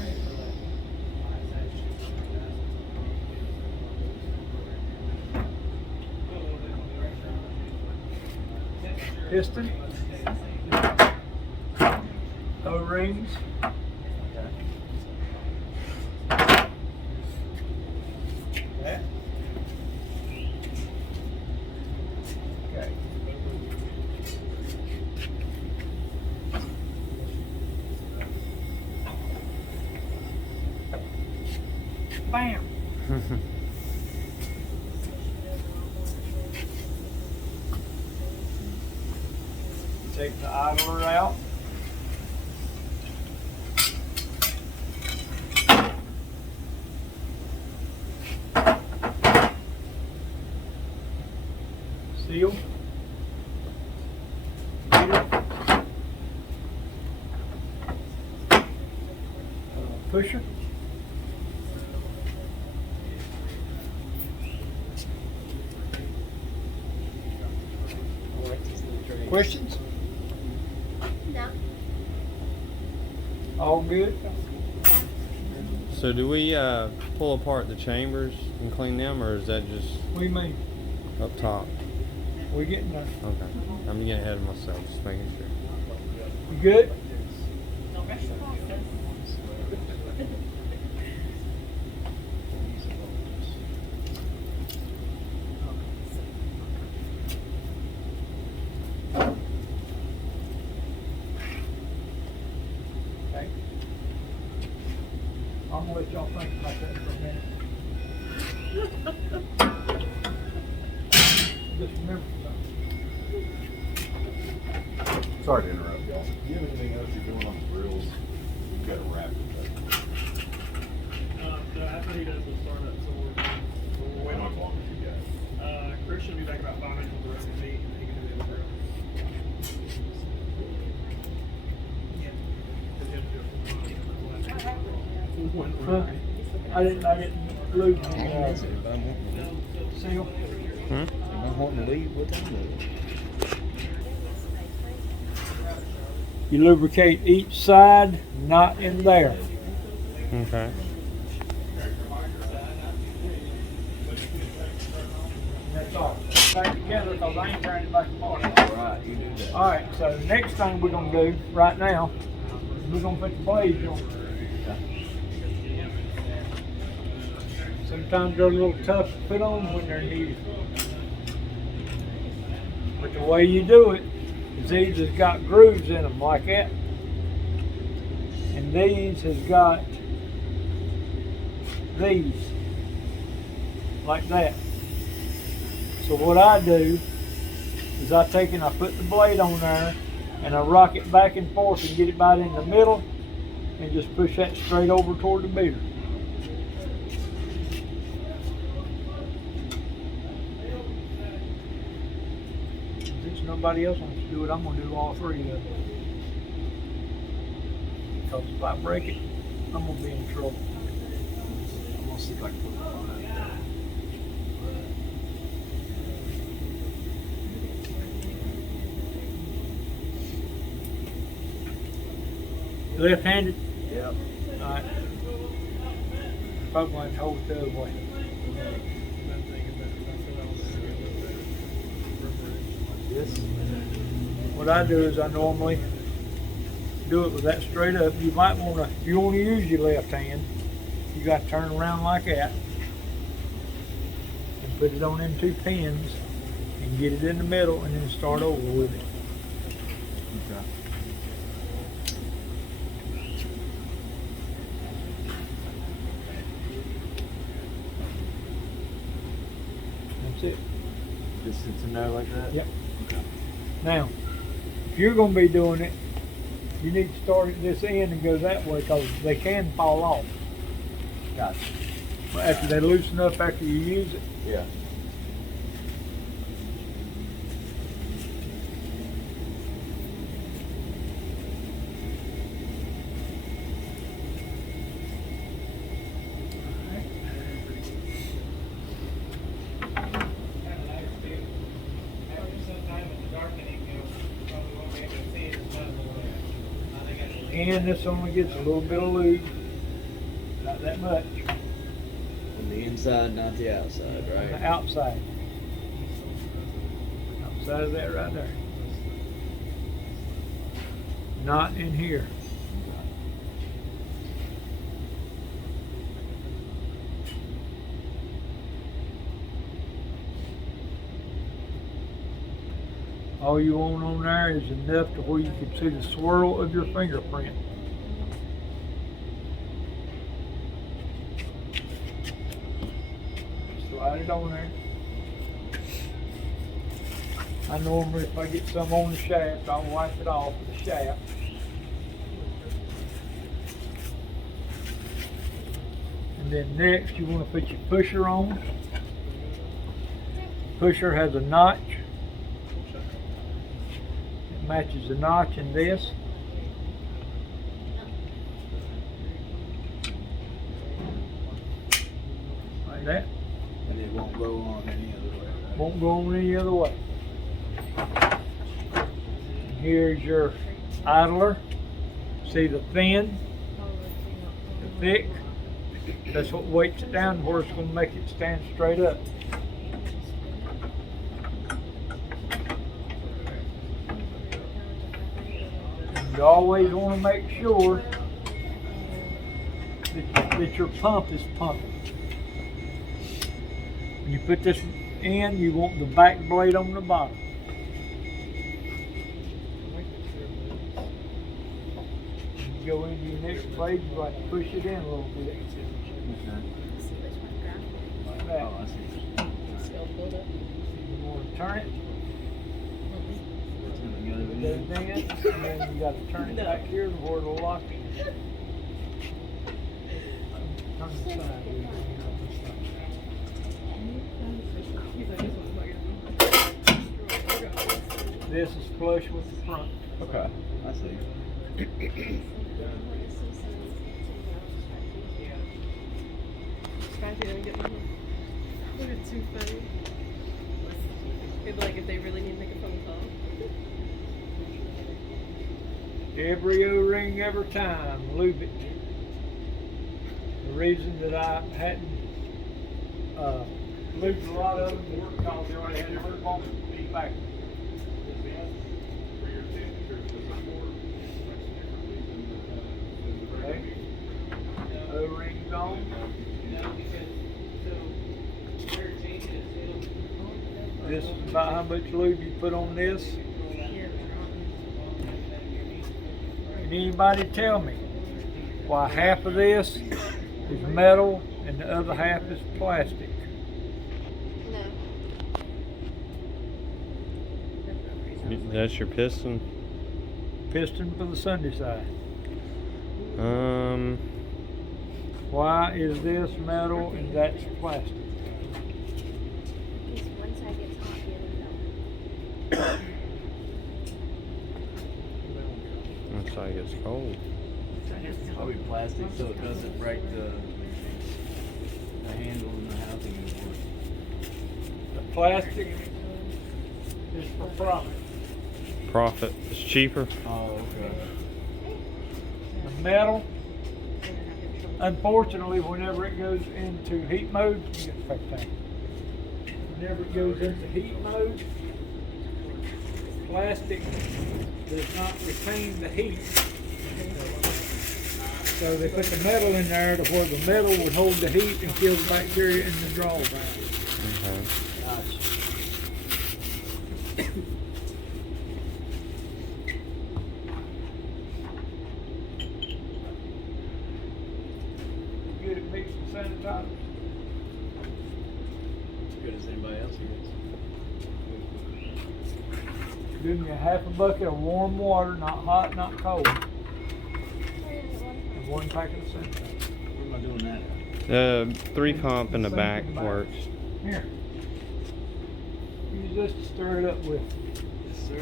Piston. O-rings. That. Okay. Bam. Take the idler out. Seal. Meter. Pusher. Questions? No. All good? So do we pull apart the chambers and clean them, or is that just We mean, up top? we getting there. Okay. I'm getting ahead of myself, just making sure. You good? No rush the process. Okay. I'm gonna let y'all think about that for a minute. Just remember something. Sorry to interrupt y'all. Do you have anything else you're doing on the grills? You've got to wrap it. No, after he does the startup, so we're waiting How on. long have you got? Chris should be back about 5 minutes with the rest of the meat, and he can do the other grill. Yeah. 'Cause he had to do it for one Huh? I didn't lose I any, miss it if I'm wanting to leave. seal. If I'm wanting to leave, what time is it? You lubricate each side, not in there. Okay. off. Back together, cause I ain't trying it back apart. Alright, you do that. Alright, so the next thing we're gonna do right now, we're gonna put the blades on. Sometimes they're a little tough to put on when they're new. But the way you do it is these has got grooves in them like that. And these has got these like that. So what I do is I take and I put the blade on there and I rock it back and forth and get it about in the middle and just push that straight over toward the beater. Since nobody else wants to do it, I'm going to do all three of them. Because if I break it, I'm going to be in trouble. I'm gonna see if I can put it on that. Left-handed? Yep. Alright. Probably want to hold it the other way. This? What I do is I normally do it with that straight up. You might want to, if you want to use your left hand, you got to turn around like that and put it on them two pins and get it in the middle and then start over with it. Okay. That's it. Just sits in there like that? Yep. Okay. Now, if you're going to be doing it, you need to start at this end and go that way because they can fall off. Gotcha. After they loosen up after you use it. Yeah. And this only gets a little bit of lube, not that much, On the inside, not the outside, on the right? outside. Outside of that right there. Not in here. All you want on there is enough to where you can see the swirl of your fingerprint. Slide it on there. I normally, if I get some on the shaft, I'll wipe it off with the shaft. And then next, you want to put your pusher on. Pusher has a notch. It matches the notch in this. Like that. And it won't go on any other way, right? Won't go on any other way. And here's your idler. See the thin, the thick. That's what weights it down where it's going to make it stand straight up. You always want to make sure that your pump is pumping. When you put this in, you want the back blade on the bottom. You go into your next blade, you like to push it in a little bit. Okay. Like that. Oh, I see. You want to turn it, It's gonna go put it in. in, and then you got to turn it back here to where it'll lock in. Turn it sideways. This is flush with the front. Okay, I see. Look at too funny. It'd be like if they really need to make a phone call. Every O-ring, every time, lube it. The reason that I hadn't lose a lot of them because they already had every bump back. Okay. O-rings on. This is about how much lube you put on this. Can anybody tell me why half of this is metal and the other half is plastic? No. That's your piston. Piston for the Sunday side. Why is this metal and that's plastic? Because one side gets hot, the other don't. That's how it gets cold. Probably plastic so it doesn't break the handle and the housing anymore. The plastic is for profit. Profit is cheaper. Oh, okay. The metal, unfortunately, whenever it goes into heat mode, you get the fake tank. Whenever it goes into heat mode, plastic does not retain the heat. So they put the metal in there to where the metal would hold the heat and kill the bacteria in the draw valve. Good at mixing sanitizers. As good as anybody else is. Give me a half a bucket of warm water, not hot, not cold. And one packet of sanitizer. Where am I doing that at? 3 comp in the Sink back in the back. works. Here. Use this to stir it up with. Yes, sir.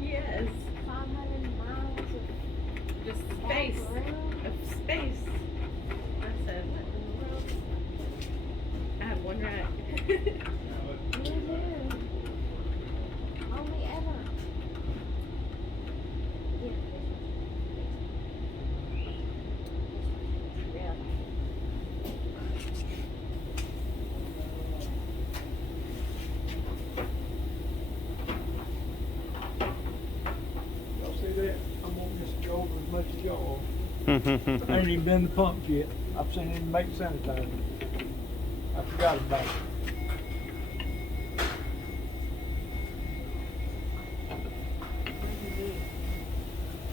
Yes, 500 miles of just space, of space. I said, what in the world? I have one rack. You do. Only ever. Yeah. Really. Y'all see that? I'm wanting this to go over as much as y'all. I ain't That's even been to the pump yet. I've seen him make sanitizer. I forgot about it.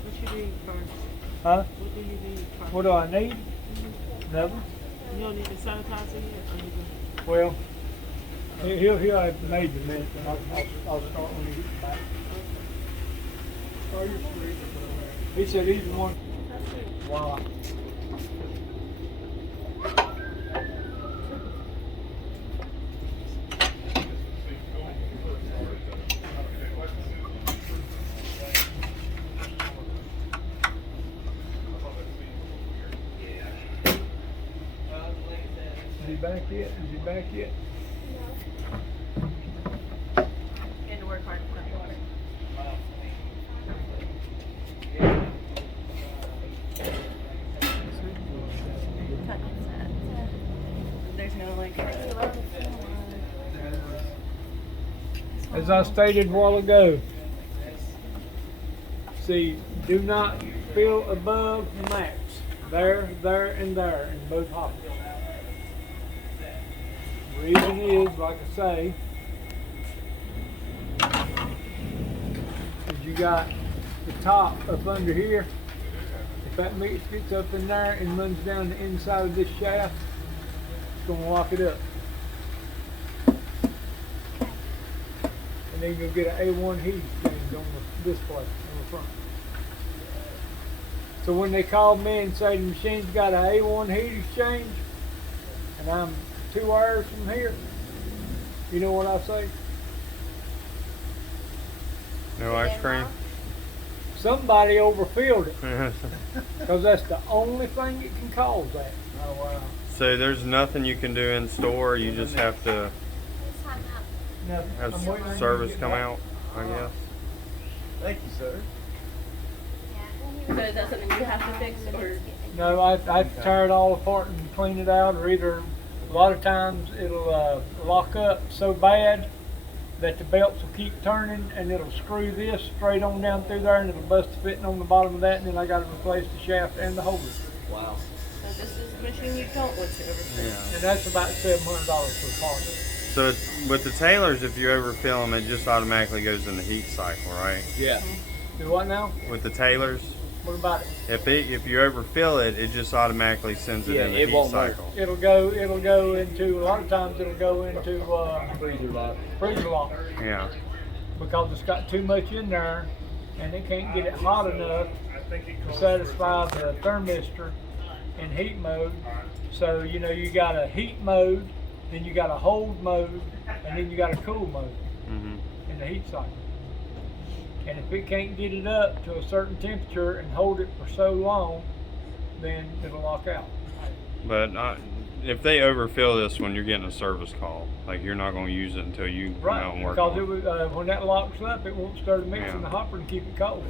What you need first? Huh? What do you need first? What do I need? Nothing. You don't need the sanitizer yet, or you do? Well, he'll have made the minute, and I'll start when he gets back. He said he's the one. Wow. Is he back yet? Is he back yet? Get to work hard for that water. There's no like. As I stated a while ago, see, do not fill above the max. There, and there in both hoppers. The reason is, like I say, is you got the top up under here. If that mix gets up in there and runs down the inside of this shaft, it's going to lock it up. And then you'll get an A1 heat exchange on this place, on the front. So when they call me and say the machine's got an A1 heat exchange, and I'm 2 hours from here, you know what I say? no ice cream. Somebody overfilled it, because that's the only thing that can cause that. Oh, wow. So there's nothing you can do in store. You just have to Just hang up. Nothing. have I'm waiting on you to service get come back. out, I guess. Thank you, sir. Yeah, So is that something you have to fix, or? No, I tear it all apart and clean it out, or either, a lot of times it'll lock up so bad that the belts will keep turning, and it'll screw this straight on down through there, and it'll bust the fitting on the bottom of that, and then I gotta replace the shaft and the holder. Wow. So this is the machine you don't want to overfill. Yeah. And that's about $700 per part. So it's, with the Taylors, if you overfill them, it just automatically goes in the heat cycle, right? Yeah. Do what now? With the Taylors, What about it? if you overfill it, it just automatically sends it Yeah, in the it heat won't work. cycle. It'll go into, a lot of times it'll go into Freezer lock. freezer lock, Yeah. because it's got too much in there, and it can't get it hot enough to satisfy the thermistor in heat mode. So, you know, you got a heat mode, then you got a hold mode, and then you got a cool mode hmm in the heat cycle. And if it can't get it up to a certain temperature and hold it for so long, then it'll lock out. But if they overfill this one, you're getting a service call. Like, you're not going to use it until you come out and Right, work because on it it. was, when that locks up, it won't start mixing Yeah. the hopper and keep it cold.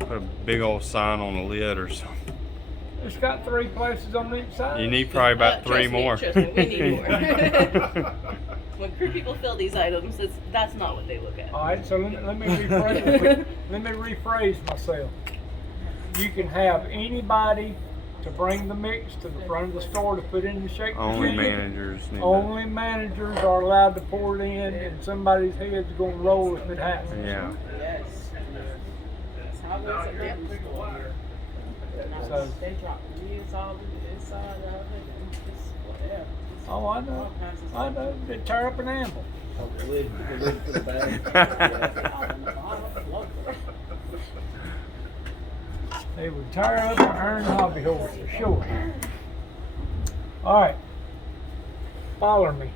Put a big old sign on the lid or something. It's got 3 places on each side. You need probably about Trust 3 me, more. Trust me, we need more. When crew people fill these items, that's not what they look at. All right, so let me rephrase myself. You can have anybody to bring the mix to the front of the store to put in the shake Only machine. managers need Only managers are allowed to pour it in, and somebody's head's gonna roll if it happens. to. Yeah. Yes. That's how it was at Denver. So- They drop the lids all in the inside of it and just whatever. Oh, I know. I know. They tear up an anvil. Oh, the lid for the bag. They would tear up an iron hobby horse for sure. All right. Follow me.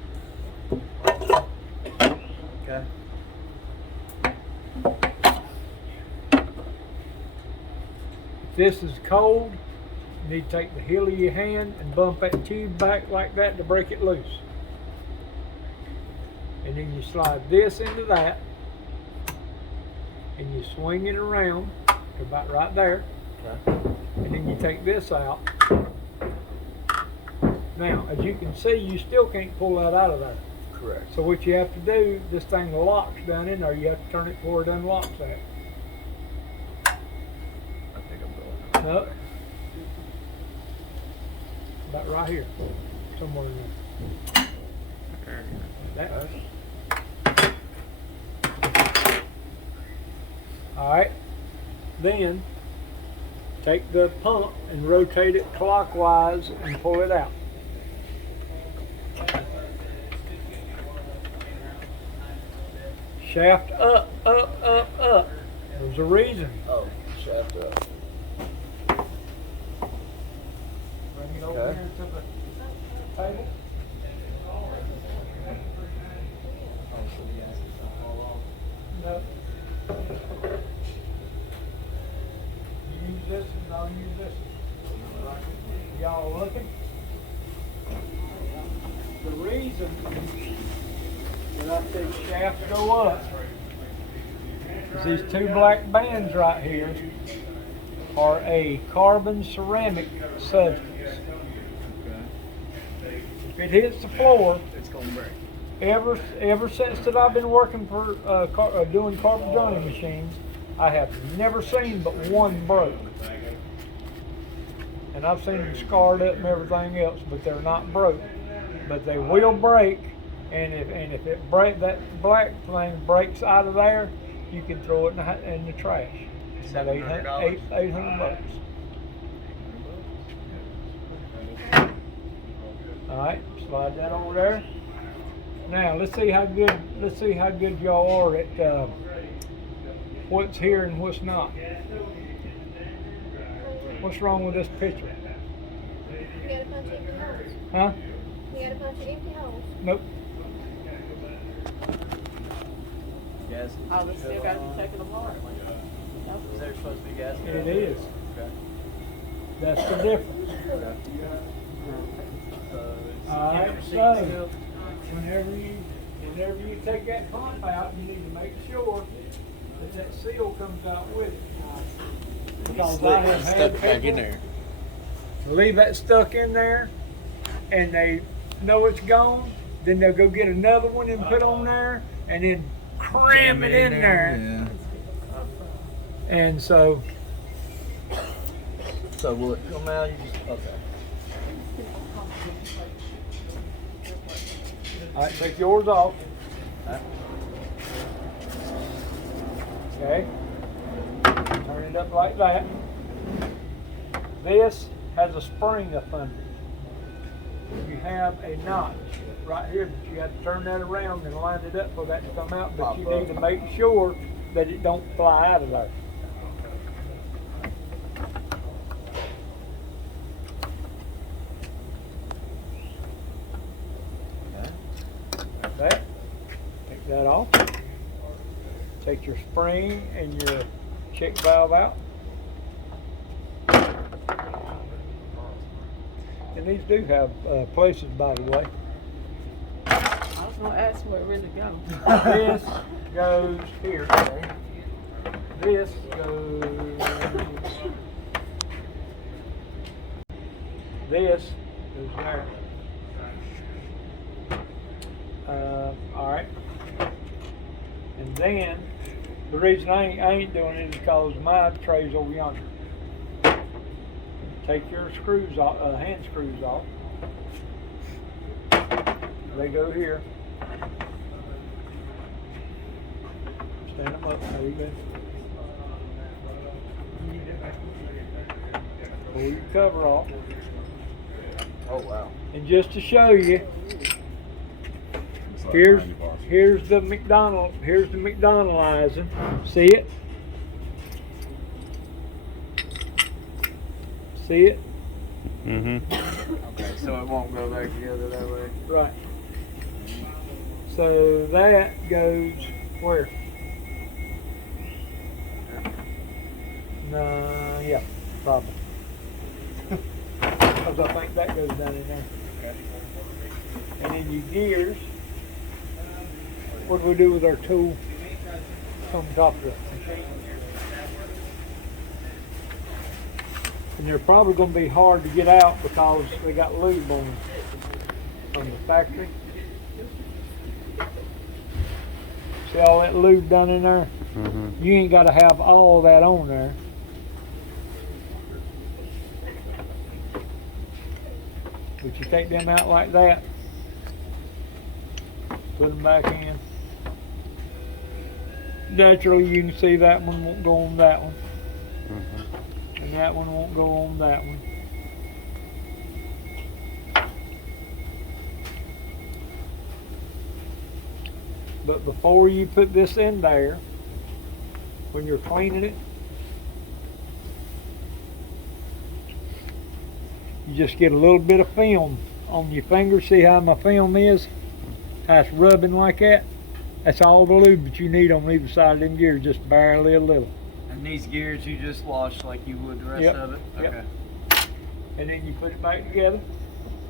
Okay. If this is cold, you need to take the heel of your hand and bump that tube back like that to break it loose. And then you slide this into that, and you swing it around to about right there. And then you take this out. Now, as you can see, you still can't pull that out of there. Correct. So what you have to do, this thing locks down in there. You have to turn it before it unlocks that. I think I'm going. No. About right here, somewhere in there. That. All right. Then take the pump and rotate it clockwise and pull it out. Shaft up, up, up, up. There's a reason. Oh, shaft up. Bring it over Okay. here to the table. No. You use this and I'll use this. Y'all looking? The reason that I said shaft go up is these 2 black bands right here are a carbon ceramic substance. If it hits the floor, It's going to break. ever since that I've been working for doing Carpigiani machines, I have never seen but one broke. And I've seen them scarred up and everything else, but they're not broke. But they will break, and if it that black thing breaks out of there, you can throw it in the trash. It's about $700? $800. All right, slide that over there. Now let's see how good y'all are at what's here and what's not. What's wrong with this picture? You got a bunch of empty holes. Huh? You got a bunch of empty holes. Nope. Gas. Oh, the steel got to be taken apart. Is there supposed to be gas? It is. Okay. That's the difference. Okay. So it's All right, empty so still. whenever you take that pump out, you need to make sure that seal comes out with it. Because I have Stuck had back in people there. leave that stuck in there and they know it's gone, then they'll go get another one and put on there and then cram it in there. Yeah. And so, So will it come out? You just okay. all right, take yours off. Okay. Turn it up like that. This has a spring up under it. You have a notch right here, but you have to turn that around and line it up for that to come out. But you need to make sure that it don't fly out of there. Like that. Take that off. Take your spring and your check valve out. And these do have places, by the way. I was gonna ask where it really goes. This goes here. This goes. This goes there. All right. And then the reason I ain't doing it is because my tray's over yonder. Take your screws off, hand screws off. They go here. Stand them up. There you go. Pull your cover off. Oh wow. And just to show you, here's the McDonaldizing. See it? See it? Mm-hmm. Okay, so it won't go back together that way. Right. So that goes where? No, yeah, probably. Because I think that goes down in there. Okay. And then your gears. What do we do with our tool on top of it? And they're probably going to be hard to get out because they got lube on them from the factory. See all that lube down in there? Mm-hmm. You ain't got to have all that on there. But you take them out like that, put them back in. Naturally, you can see that one won't go on that one. Mm-hmm. And that one won't go on that one. But before you put this in there, when you're cleaning it, you just get a little bit of film on your finger. See how my film is? How it's rubbing like that? That's all the lube that you need on either side of them gears, just barely a little. And these gears you just wash like you would the rest Yep. of it? Yep. Okay. And then you put it back together.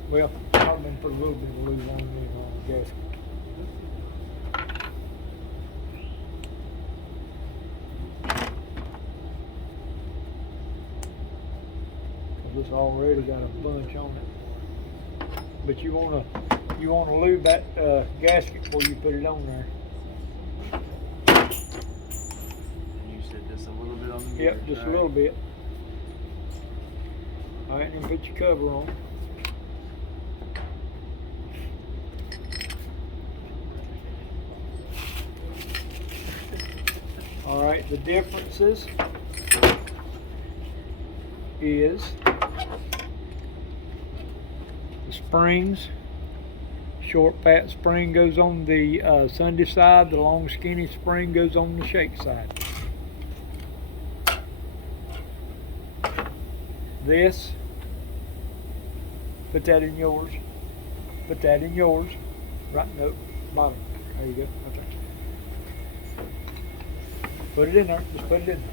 Well, I'm gonna put a little bit of lube on the gasket. This already got a bunch on it. But you wanna lube that gasket before you put it on there. And you said just a little bit on the gear? Yep, just a little bit. All right, then put your cover on. All right, the differences is the springs. Short fat spring goes on the Sunday side, the long skinny spring goes on the shake side. This, put that in yours. Put that in yours. Right, no, bottom. There you go. Okay. Put it in there. Just put it in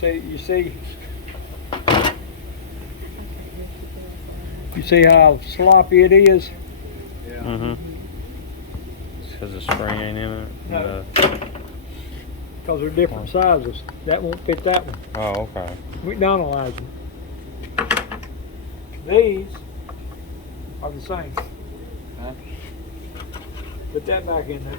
there. You see how sloppy it is? Yeah. Mm-hmm. Because the spring ain't in it. No. because they're different sizes. That won't fit that one. Oh, okay. McDonald's them. These are the same. Huh? Put that back in there.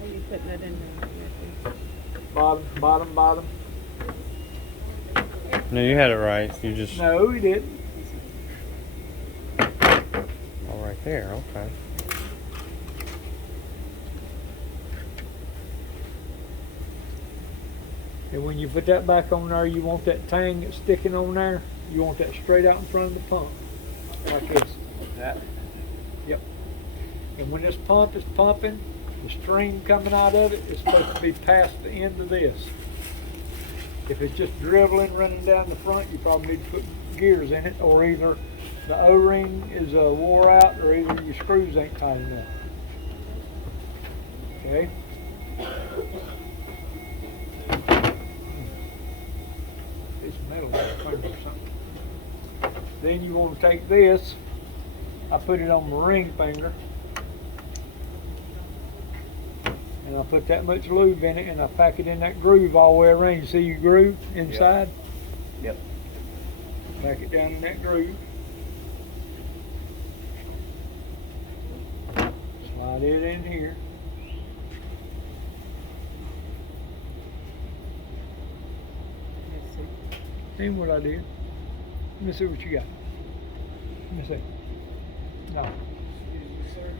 Are you putting it in there? Bottom. No, you had it right. You just No, he didn't. right there. Okay. And when you put that back on there, you want that tang that's sticking on there, you want that straight out in front of the pump. Like this. That. Yep. And when this pump is pumping, the stream coming out of it is supposed to be past the end of this. If it's just dribbling running down the front, you probably need to put gears in it, or either the O-ring is wore out, or either your screws ain't tight enough. Okay? It's metal or something. Then you want to take this. I put it on my ring finger. And I put that much lube in it, and I pack it in that groove all the way around. You see your groove inside? Yep. Pack it down in that groove. Slide it in here. See what I did? Let me see what you got. Let me see. No.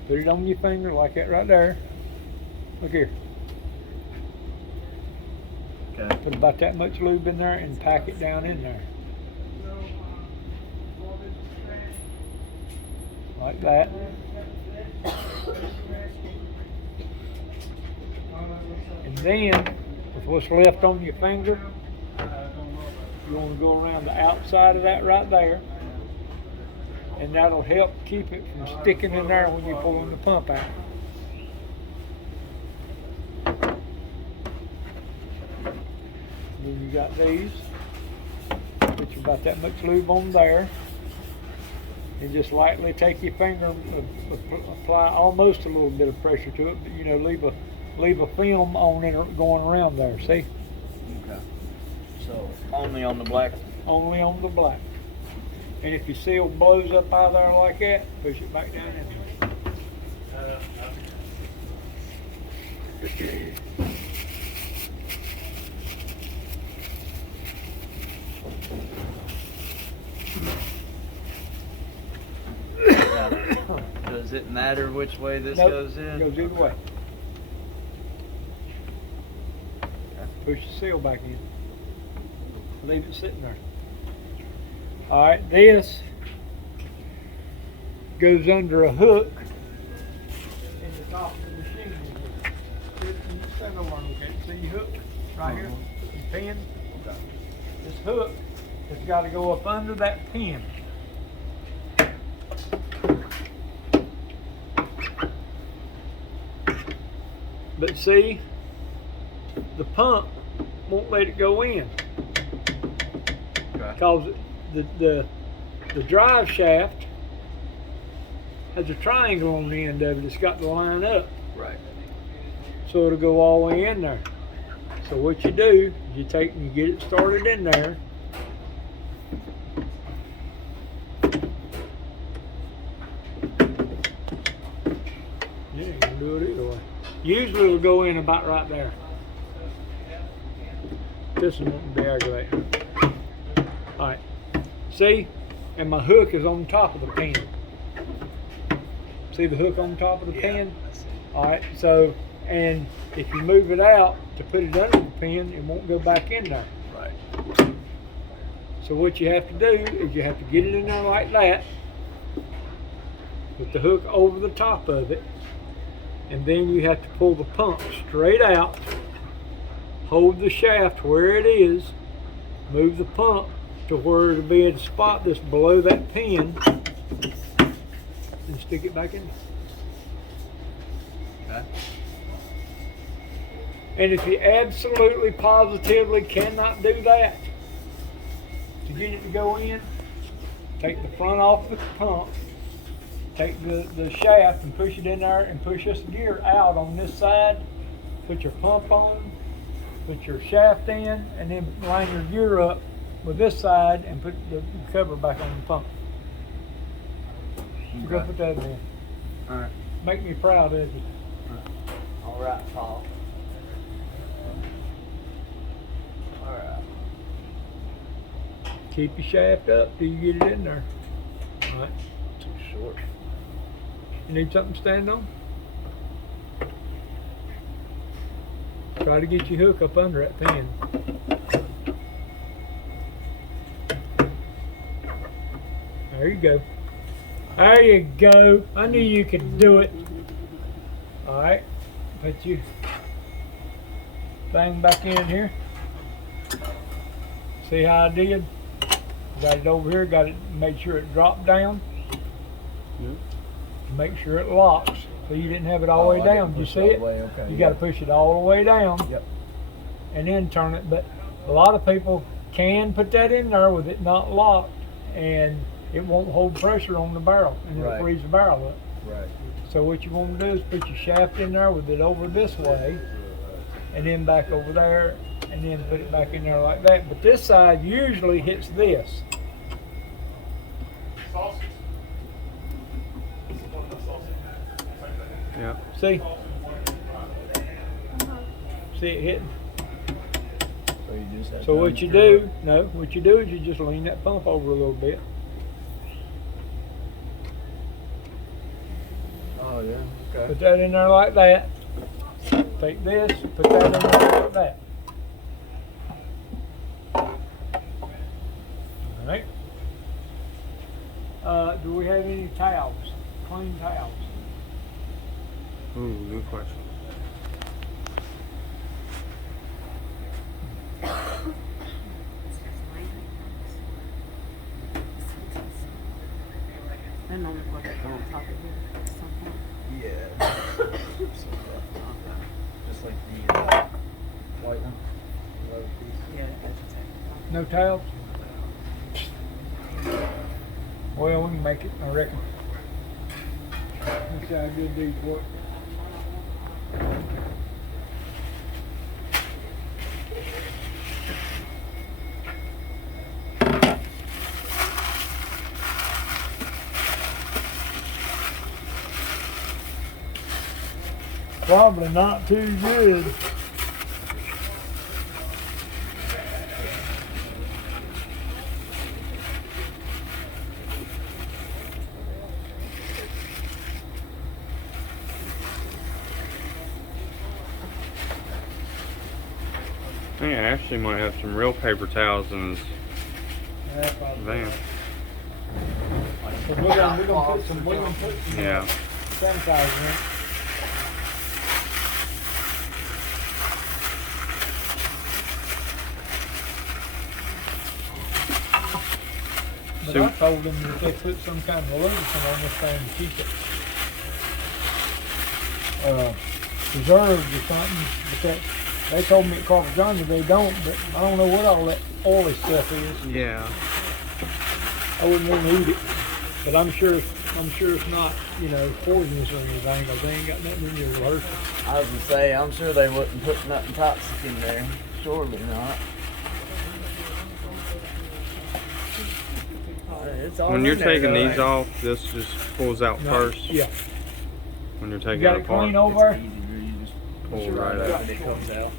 Put it on your finger like that right there. Look here. Okay. Put about that much lube in there and pack it down in there. Like that. And then, with what's left on your finger, you want to go around the outside of that right there. And that'll help keep it from sticking in there when you're pulling the pump out. Then you got these. Put about that much lube on there. And just lightly take your finger, apply almost a little bit of pressure to it, but you know, leave a film on it going around there, see? Okay. So only on the black. Only on the black. And if your seal blows up out of there like that, push it back down in there. Now, does it matter which way this Nope, goes in? Goes either way. Push the seal back in. Leave it sitting there. Alright, this goes under a hook in the top of the machine. Stand over and look at it. See your hook right here? Your pin? This hook has got to go up under that pin. But see, the pump won't let it go in. Because the drive shaft has a triangle on the end of it. It's got to line up. Right. So it'll go all the way in there. So what you do is you take and you get it started in there. You ain't gonna do it either way. Usually it'll go in about right there. This one won't be aggravating. Alright. See? And my hook is on top of the pin. See the hook on top of the pin? Alright, so, and if you move it out to put it under the pin, it won't go back in there. Right. So what you have to do is you have to get it in there like that, with the hook over the top of it, and then you have to pull the pump straight out, hold the shaft where it is, move the pump to where it'll be at a spot that's below that pin, and stick it back in. Okay. And if you absolutely positively cannot do that, to get it to go in, take the front off the pump, take the shaft and push it in there and push this gear out on this side, put your pump on, put your shaft in, and then line your gear up with this side and put the cover back on the pump. So go put that in. Alright. Make me proud of you. Alright, Paul. Alright. Keep your shaft up till you get it in there. All right. Too short. You need something to stand on? Try to get your hook up under that pin. There you go. There you go. I knew you could do it. Alright. Put your thing back in here. See how I did? Got it over here, got it, made sure it dropped down. Yep. Make sure it locks. So you didn't have it all the way I didn't down. Did you push see all it? the way, okay, You yeah. got to push it all the way down. Yep. And then turn it. But a lot of people can put that in there with it not locked, and it won't hold pressure on the barrel, and it'll Right. freeze the barrel up. Right. So what you want to do is put your shaft in there with it over this way, and then back over there, and then put it back in there like that. But this side usually hits this. Yeah. See? See it hitting? So you just have So to what you unscrew do, no, what you do is you just lean that pump over a little bit. Oh yeah. Okay. Put that in there like that. Take this, put that in there like that. Alright. Do we have any towels? Clean towels? Ooh, good question. I normally put that on top of here at some point. Yeah. Just like the white one. Low piece. Yeah, that's it. No towels? Well, we can make it, I reckon. Let's see how good these work. Probably not too good. I think Ashley might have some real paper towels in his Yeah, probably. van. So we're gonna put some Yeah. sanitizer in. But So- I told them that they put some kind of lubricant on this thing to keep it preserved or something. But that, they told me at Carpigiani they don't, but I don't know what all that oily stuff is. Yeah. I wouldn't want to eat it, but I'm sure it's not, poisonous or anything, 'cause they ain't got nothing in your rehearsal. I was gonna say, I'm sure they wouldn't put nothing toxic in there. Surely not. It's all When you're in there, taking though, these ain't it? off, this just pulls out No, first. Yeah. When you're You taking got it it clean apart. over? It's easier, you just Pull push it right up out. and it comes out.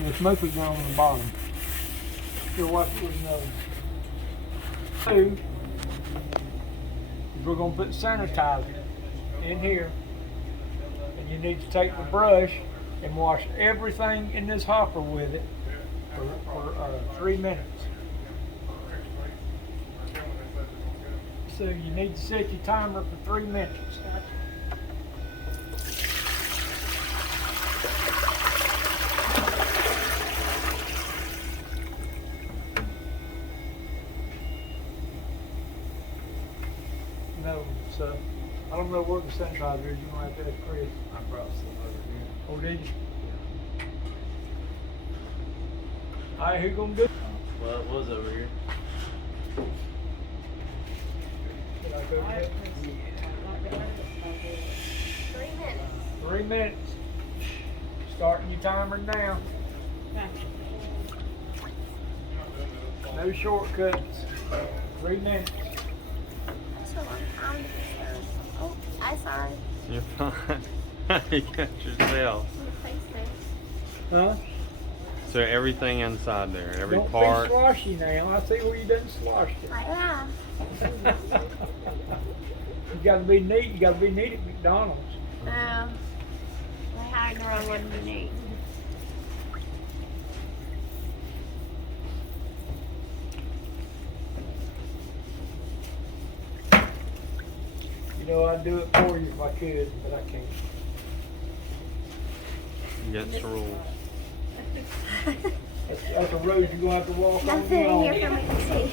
The smoke is down on the bottom. Still watch it with another. Two, is we're gonna put sanitizer in here. And you need to take the brush and wash everything in this hopper with it for 3 minutes. So you need to set your timer for 3 minutes. No, so I don't know where the sanitizer is. You're gonna have to ask Chris. I brought some over here. Oh, did you? All right, who gonna do it? Well, it was over here. Did I go yet? 3 minutes. 3 minutes. Starting your timer now. No shortcuts. 3 minutes. That's a long time to be served. Oh, I'm sorry. You're fine. You got yourself. Face mask. Huh? So everything inside there, every Don't part. be sloshy now. I see where you done sloshed it. Right now. You gotta be neat. You gotta be neat at McDonald's. They hired the wrong one to be neat. You know, I'd do it for you if I could, but I can't. Against the rules. That's a road you're gonna have to walk on. Nothing in here for me to see.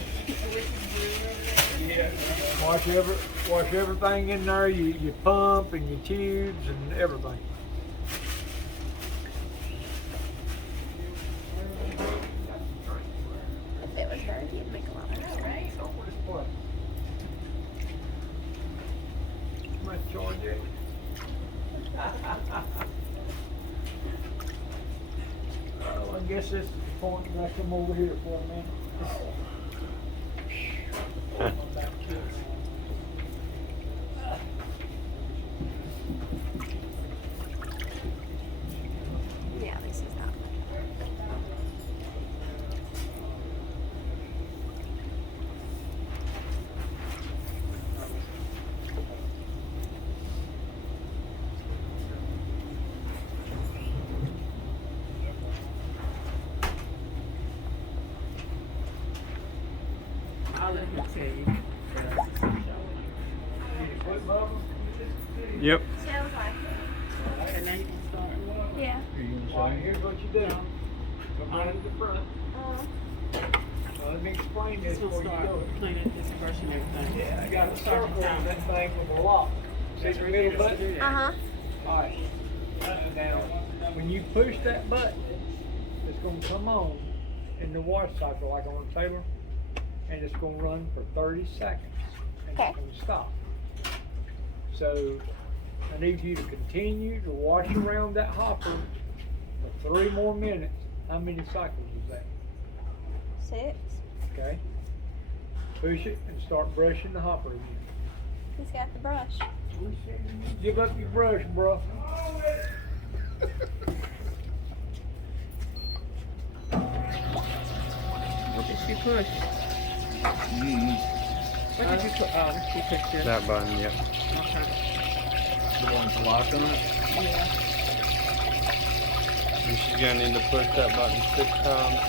Wash everything in there. You pump and your tubes and everything. If it was dirty, it'd make a lot more sense. My charge it. Well, I guess this is the point that I come over here for a minute. Yeah, this is not. I'll let him tell you. Yep. Sounds like it. And now you can start. Yeah. All right, here's what you do. Come right to the front. Let me explain this He's before gonna you start do it. cleaning this, brushing everything. Yeah, I got a circle on that thing with a lock. See the middle button? Uh-huh. Alright. Now, when you push that button, it's gonna come on in the wash cycle like on a Taylor, and it's gonna run for 30 seconds. And Okay. it's gonna stop. So, I need you to continue to wash around that hopper for 3 more minutes. How many cycles is that? 6. Okay? Push it and start brushing the hopper again. He's got the brush. Give up your brush, bro. What did she push? What did you put? Oh, she pushed this. That button, yep. Okay. The one's locked on it. Yeah. And she's gonna need to push that button 6 times.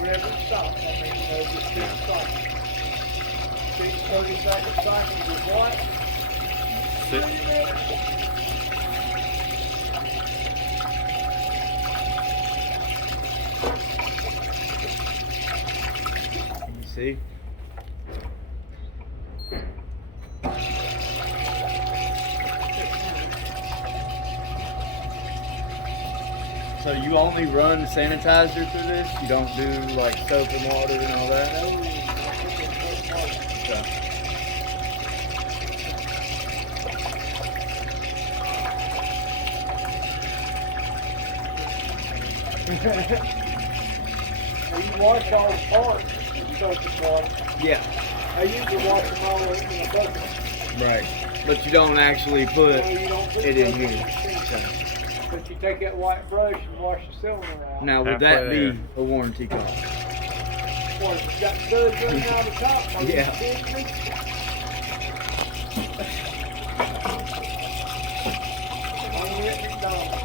Whenever it stops, I mean, just keep cycling. 30-second cycles is what? 6. Can you see? So you only run sanitizer through this? You don't do like soap and water and all that? Okay. So you wash all the parts with soap and water. Yeah, I usually wash them all in a bucket. right. But you don't actually put No, you don't put it in soap here. the sink. But you take that white brush and wash the cylinder out. Now, would Halfway that be there. a warranty cost? What, you got suds running out of the top? Are Yeah. you kidding me? Only at McDonald's.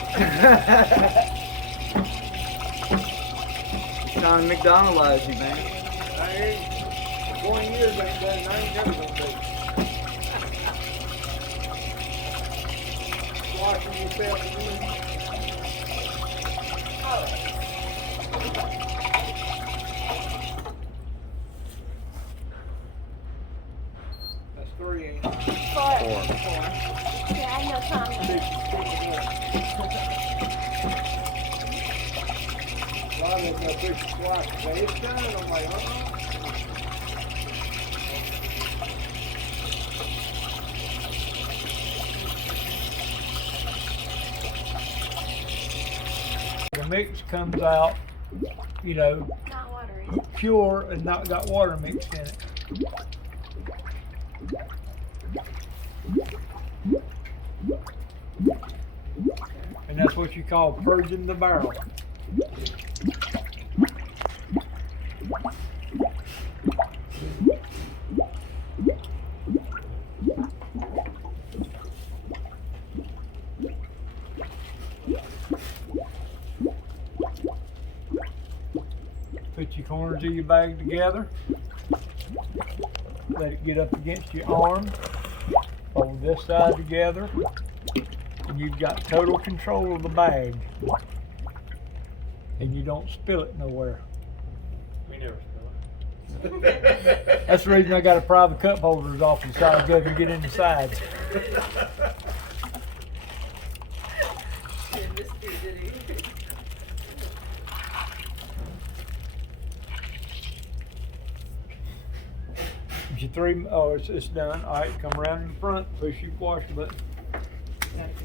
It's time to McDonald's you, man. I ain't, 20 years ain't done, I ain't never gonna do. Washing yourself again. That's 3, ain't it? 4. 4. Yeah, I know Tommy. A lot of and they'll push the squash and say, it's done. I'm like, The mix comes out, you know, Not watery. pure and not got water mixed in it. And that's what you call purging the barrel. Put your corners of your bag together. Let it get up against your arm. Fold this side together. And you've got total control of the bag. And you don't spill it nowhere. We never spill it. That's the reason I got a private cup holders off the side so I can get in the sides. Your three, oh, it's done. All right, come around in the front, push your wash button.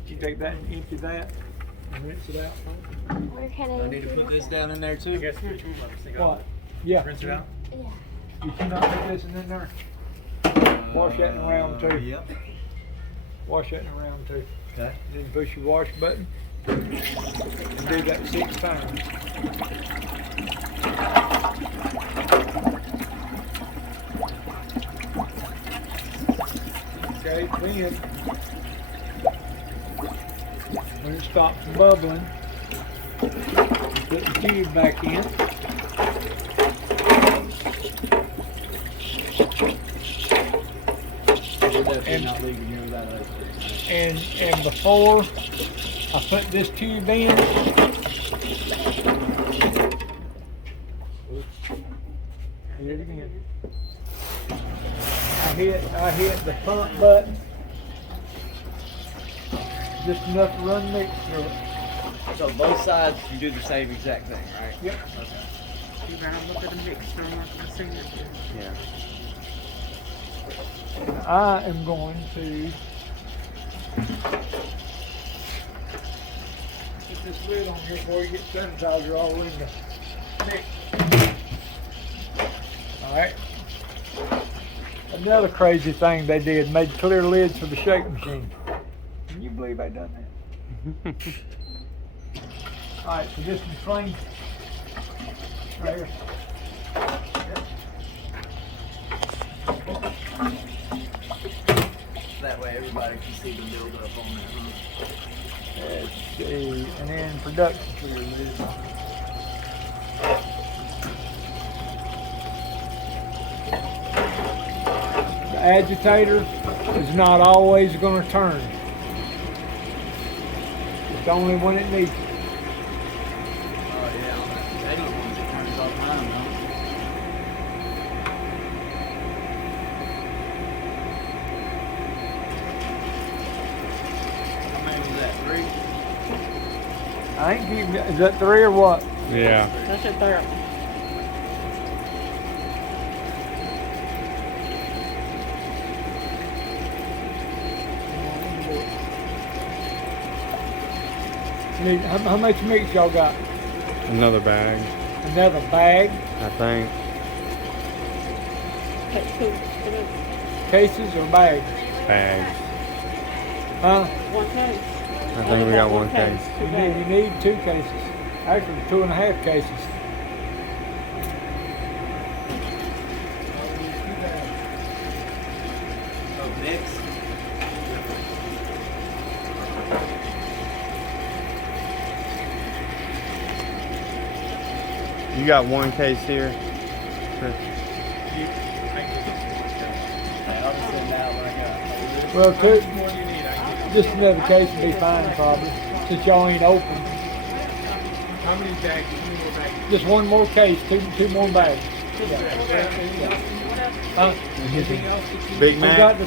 You take that and empty that and rinse it out. Where can I? I need to put this down in there I too. guess which one lets it go? What? Yeah. Rinse it out? Yeah. You cannot put this in there. Wash that in a round too. Yep. Wash that in a round too. Okay. Then push your wash button and do that 6 times. Okay, then when it stops bubbling, put the tube back in. We're definitely not leaving here without us. And before I put this tube in, hit it again. I hit the pump button just enough to run mix through it. So both sides you do the same exact thing, right? Yep. You gotta look at the mixture and I see it. Yeah. I am going to put this lid on here before you get sanitizer all in the mix. Alright. Another crazy thing they did, made clear lids for the shake machine. Can you believe they done that? Alright, so this is clean. Right here. That way everybody can see the build up on that. Let's see, and then production clear lid. The agitator is not always going to turn. It's only when it needs to. Oh yeah, on that potato one it turns all the time, huh? How many was that? 3? I ain't keeping, is that 3 or what? Yeah. That's your third. How much mix y'all got? Another bag, Another bag, I think. Take 2. cases or bags? Bags. Huh? 1 case. I think we got one case. You need 2 cases. Actually, 2.5 cases. Oh, mix. You got 1 case here? Chris? I'll just send out what I got. Well, 2, What do you need? I can just another case would be fine probably, since y'all ain't open. How many bags? How many more bags? Just 1 more case, 2 more bags. Huh? Anything else that you Big We Mac? got the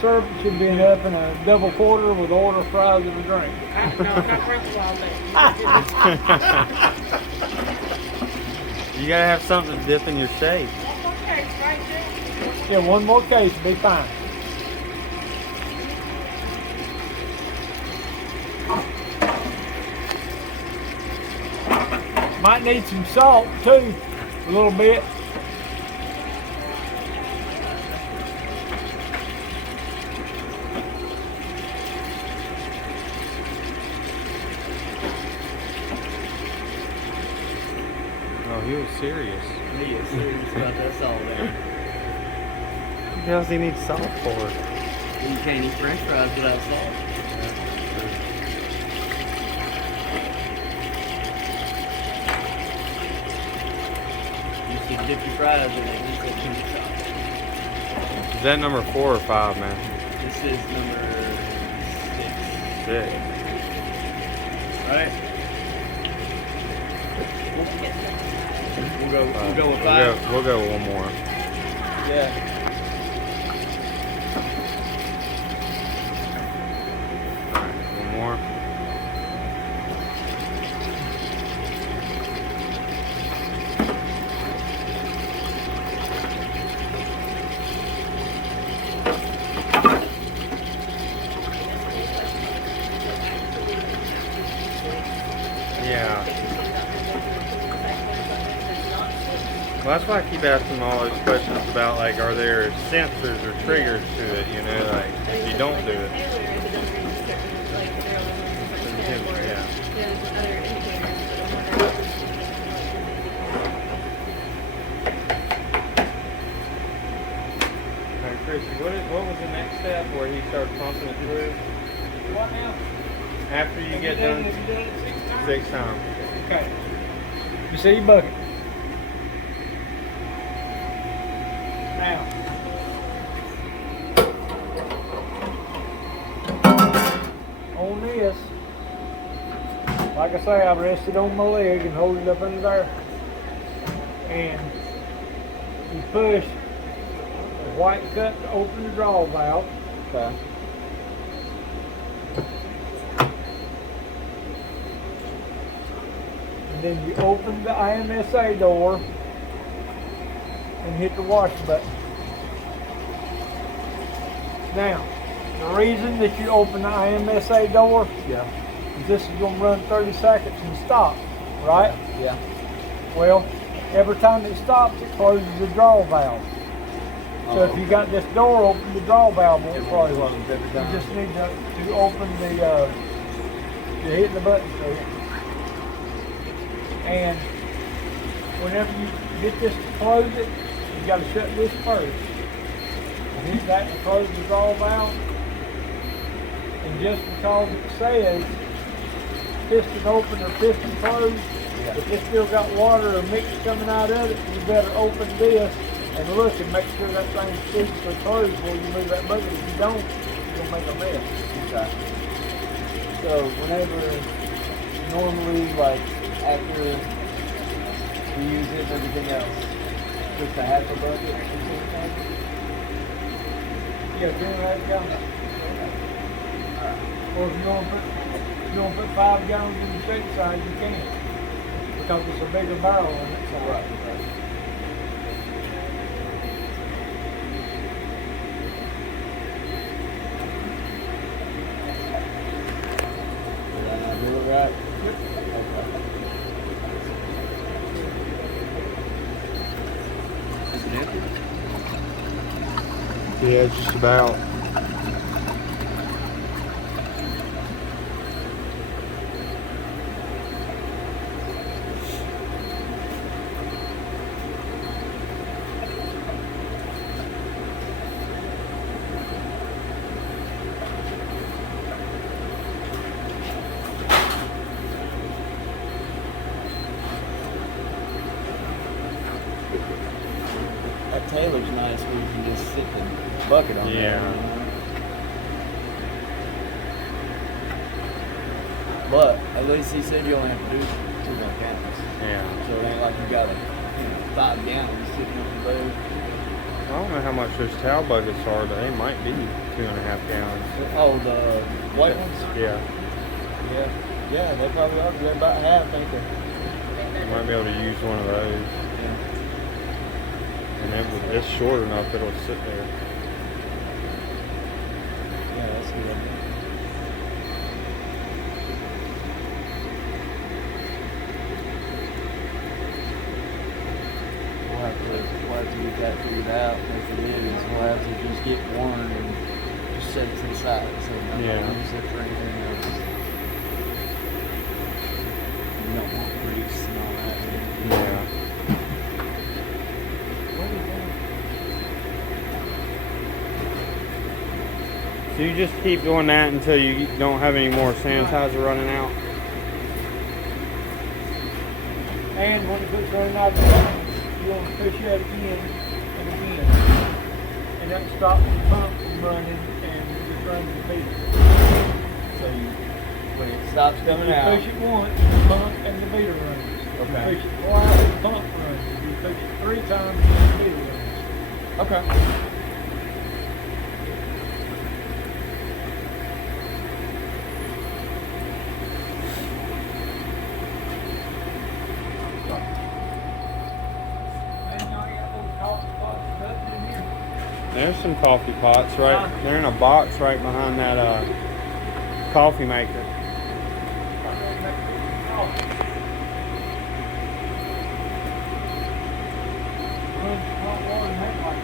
syrup, should be up in a double quarter with order fries and a drink. No, not breakfast all day. You gotta have something to dip in your shake. Okay, right there. Yeah, one more case will be fine. Might need some salt too, a little bit. Oh, he was serious. He is serious about that salt down. What else he needs salt for? You can't eat french fries without salt. You should dip your fries in it. He said too much salt. Is that number 4 or 5, man? This is number 6. 6. Right? We'll go with 5. We'll go with one more. Yeah. One more. Yeah. Well, that's why I keep asking all those questions about, like, are there sensors or triggers to it, you know, like, if you don't do it. Yeah. Alright, Chrissy, what was the next step where he started pumping it through? What now? After you get done? Have you done it 6 times? 6 times. Okay. You see your bucket. Now. On this, like I say, I've rested on my leg and hold it up under there. And you push the white cut to open the draw valve. Okay. And then you open the IMSA door and hit the wash button. Now, the reason that you open the IMSA door is this is going to run 30 seconds and stop, right? Yeah. Well, every time it stops, it closes the draw valve. So if you got this door open, the draw valve won't close. You just need to open the, you hit the button for it. And whenever you get this to close it, you got to shut this first. And hit that to close the draw valve. And just because it says piston open or piston closed, if it's still got water or mix coming out of it, you better open this and look and make sure that thing's physically closed before you move that bucket. If you don't, you're going to make a mess. Okay. So whenever, normally, like, after we use it and everything else, just a half a bucket or something? Yeah, 2.5 gallons. Or if you want to put 5 gallons in the shake size, you can. Because it's a bigger barrel on it. So Right. Did I not do it right? Yep. Okay. Is it empty? Yeah, just about. That Taylor's nice where you can just sit the bucket on there. Yeah. You know? But at least he said you only have to do 2 more counts. Yeah. So it ain't like you got 5 gallons sitting on the road. I don't know how much those towel buckets are, but they might be 2.5 gallons. Oh, the white ones? Yeah. Yeah. Yeah, they probably are. They're about half, ain't they? You might be able to use one of those. And it's short enough it'll sit there. Yeah, that's good. We'll have to get that figured out. If it is, we'll have to just get one and just set it to the side. So we Yeah. don't use it for anything else. You don't want grease and all that. Yeah. So you just keep doing that until you don't have any more sanitizer running out? And when it puts running out, you want to fish it again and again. And that stops the pump from running and it just runs the beater. So when it stops coming You out, fish it once, the pump and the beater runs. Okay. You fish it twice, the pump runs. If you fish it 3 times, the beater runs. okay. And now you got those coffee pots and nothing in here. There's some coffee pots right. They're in a box right behind that coffee maker. Runs hot water and make like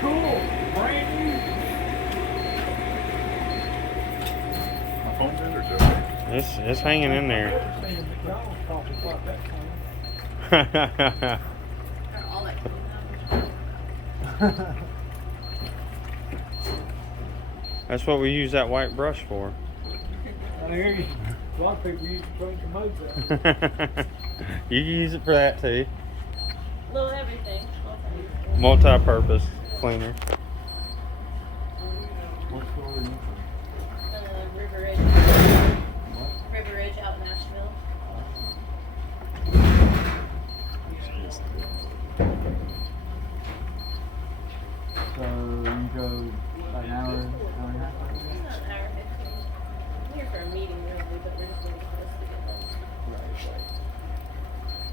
cool, brand new. My phone vendor's okay. It's hanging in there. Never seen a McDonald's coffee pot that clean. All that clean. That's what we use that white brush for. I hear you. A lot of people use it to clean their motor. You can use it for that too. Little everything. Multi-purpose cleaner. What store are you River Ridge. from? River Ridge out in Nashville. So you go about an hour and a half? It's not an hour 15. I'm here for a meeting really, but we're just really close to get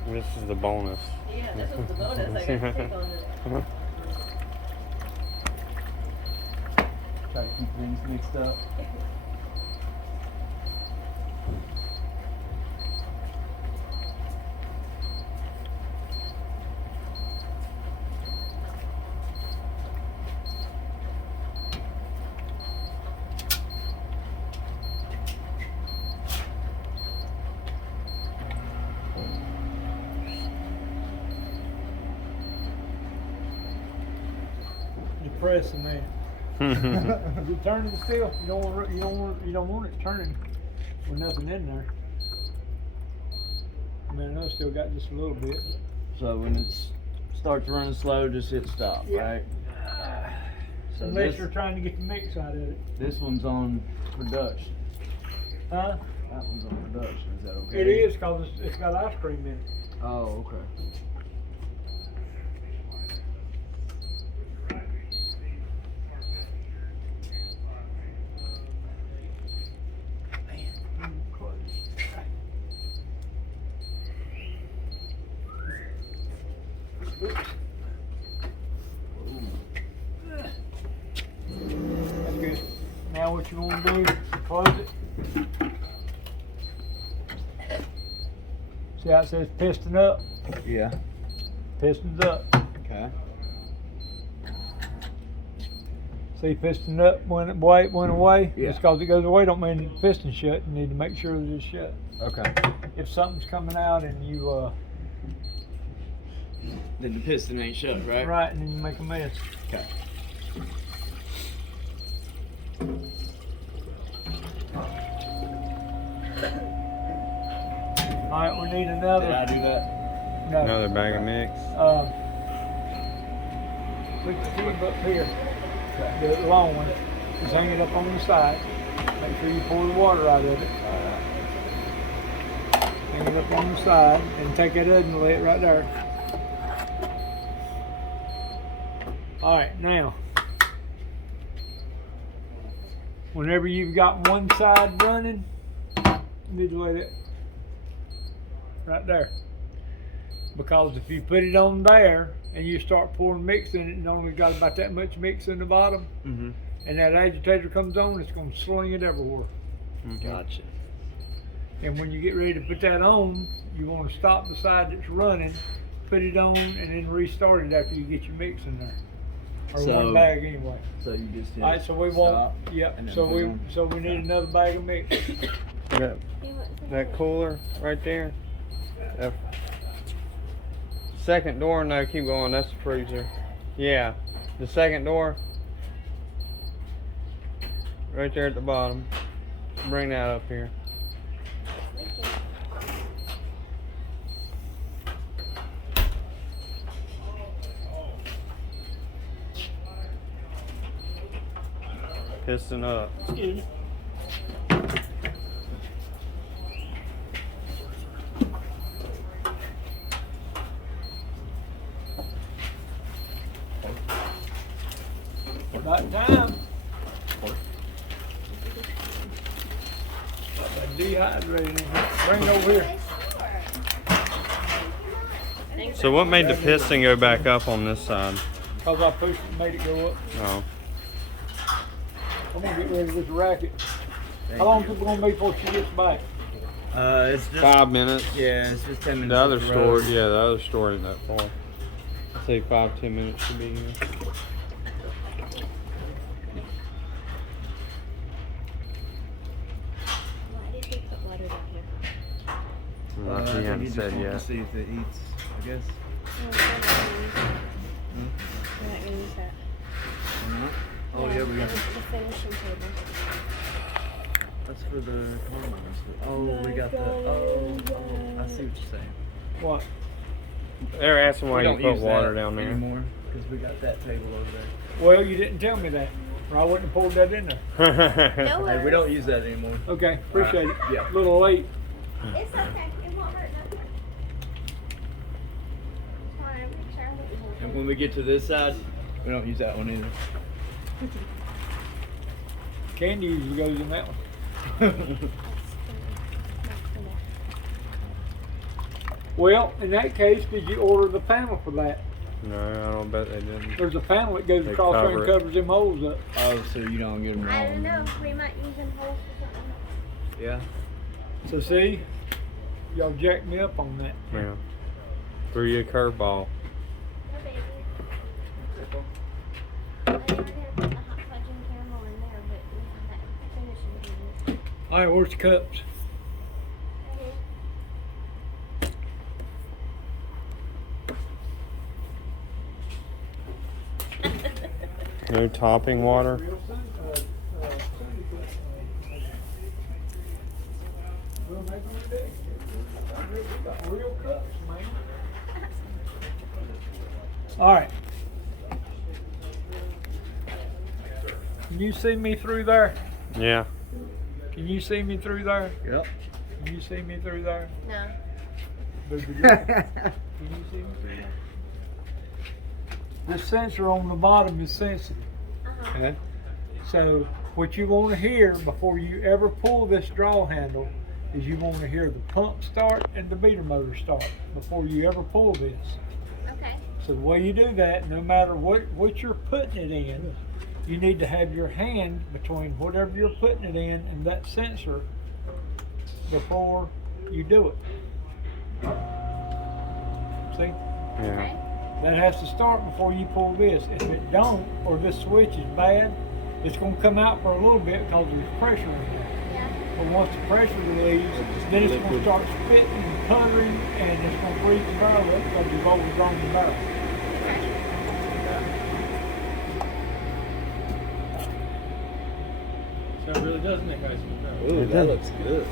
home. This is the bonus. Yeah, this was the bonus I got to take on today. Try to keep things mixed up. Depressing, man. Is it turning still? You don't want it turning with nothing in there. I mean, I know it's still got just a little bit. So when it starts running slow, just hit stop, Yeah. right? So Unless this, you're trying to get the mix out of it. this one's on production. Huh? That one's on production. Is that okay? It is, because it's got ice cream in it. Oh, okay. That's good. Now what you want to do, close it. See how it says piston up? Yeah. Piston's up. Okay. See piston up when it went away? Yeah. Just because it goes away don't mean the piston's shut. You need to make sure that it's shut. Okay. If something's coming out and you Then the piston ain't shut, right? right, and then you make a mess. Okay. Alright, we need Did I another. do that? No. Another bag of mix. Look at the tube up here. The long one is hanging up on the side. Make sure you pour the water out of it. Hang it up on the side and take that other and lay it right there. Alright, now, whenever you've got one side running, you need to let it right there. Because if you put it on there and you start pouring mix in it and only got about that much mix in the bottom, and that agitator comes on, it's going to sling it everywhere. Gotcha. And when you get ready to put that on, you want to stop the side that's running, put it on, and then restart it after you get your mix in there. Or one bag anyway. So you just hit Alright, so we won't. stop, Yep. and then So put we on. need another bag of mix. That cooler right there. That second door, no, keep going. That's the freezer. Yeah, the second door. Right there at the bottom. Bring that up here. Piston up. Excuse me. About time. Dehydrated. Bring it over here. So what made the piston go back up on this side? Because I pushed it and made it go up. Oh. I'm gonna get rid of this racket. How long is it gonna be before she gets back? It's just 5 minutes. Yeah, it's just 10 minutes. The other up the store, road. yeah, the other store ain't that far. I'd say 5-10 minutes should be here. Why did we put water down here? Well, I he think hadn't you just said want yet. to see if it eats, I guess. We're not gonna use that. Oh yeah, we got. The finishing table. That's for the caramels. Oh, we got the. Oh, I see what you're saying. What? They're asking why We you don't put use water that down there. anymore because we got that table over there. Well, you didn't tell me that, or I wouldn't have pulled that in there. No Hey, we don't use that anymore. Okay, appreciate it. Yeah. A little late. It's okay. It won't hurt nothing. Fine, I'm pretty sure I wouldn't hold And it. when we get to this side, we don't use that one either. Candy usually goes in that one. Well, in that case, did you order the panel for that? No, I don't bet they didn't. There's a panel that goes They across there and cover it. covers them holes up. Oh, so you don't get them wrong. I don't know. We might use them holes for something. Yeah. So see, y'all jacked me up on that. Yeah. Threw you a curveball. No baby. I already had put the hot fudge and caramel in there, but we have that finishing table. All right, where's the cups? No topping water. All right. Can you see me through there? Yeah. Can you see me through there? Yep. Can you see me through there? No. Baby girl? Can you see me through there? This sensor on the bottom is sensitive. Uh-huh. Okay. So what you want to hear before you ever pull this draw handle is you want to hear the pump start and the beater motor start before you ever pull this. Okay. So the way you do that, no matter what you're putting it in, you need to have your hand between whatever you're putting it in and that sensor before you do it. See? Yeah. Okay. That has to start before you pull this. If it don't, or this switch is bad, it's going to come out for a little bit because there's pressure in there. Yeah. But once the pressure relieves, then it's going to start spitting and puttering, and it's going to freeze the barrel up because you've overgrown the barrel. So it really does make ice in the barrel. Ooh, that looks good.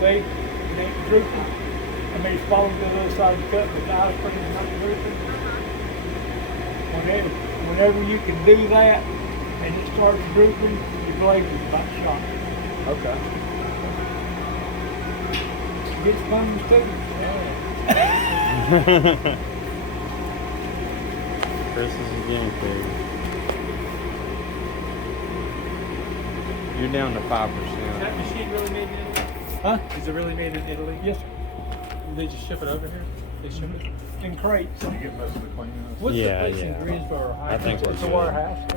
See? It ain't drooping. I mean, it's falling to the other side of the cup, but the ice cream is not drooping. Whenever you can do that and it starts drooping, you blade is about shot. Okay. Get sponges too. Chris is a guinea pig. You're down to 5%. Is that machine really made in Italy? Huh? Is it really made in Italy? Yes, sir. They just ship it over here? They ship it? In crates. You get most of the cleaning. What's Yeah, the place in yeah. Greensboro? I think we're It's a good. warehouse.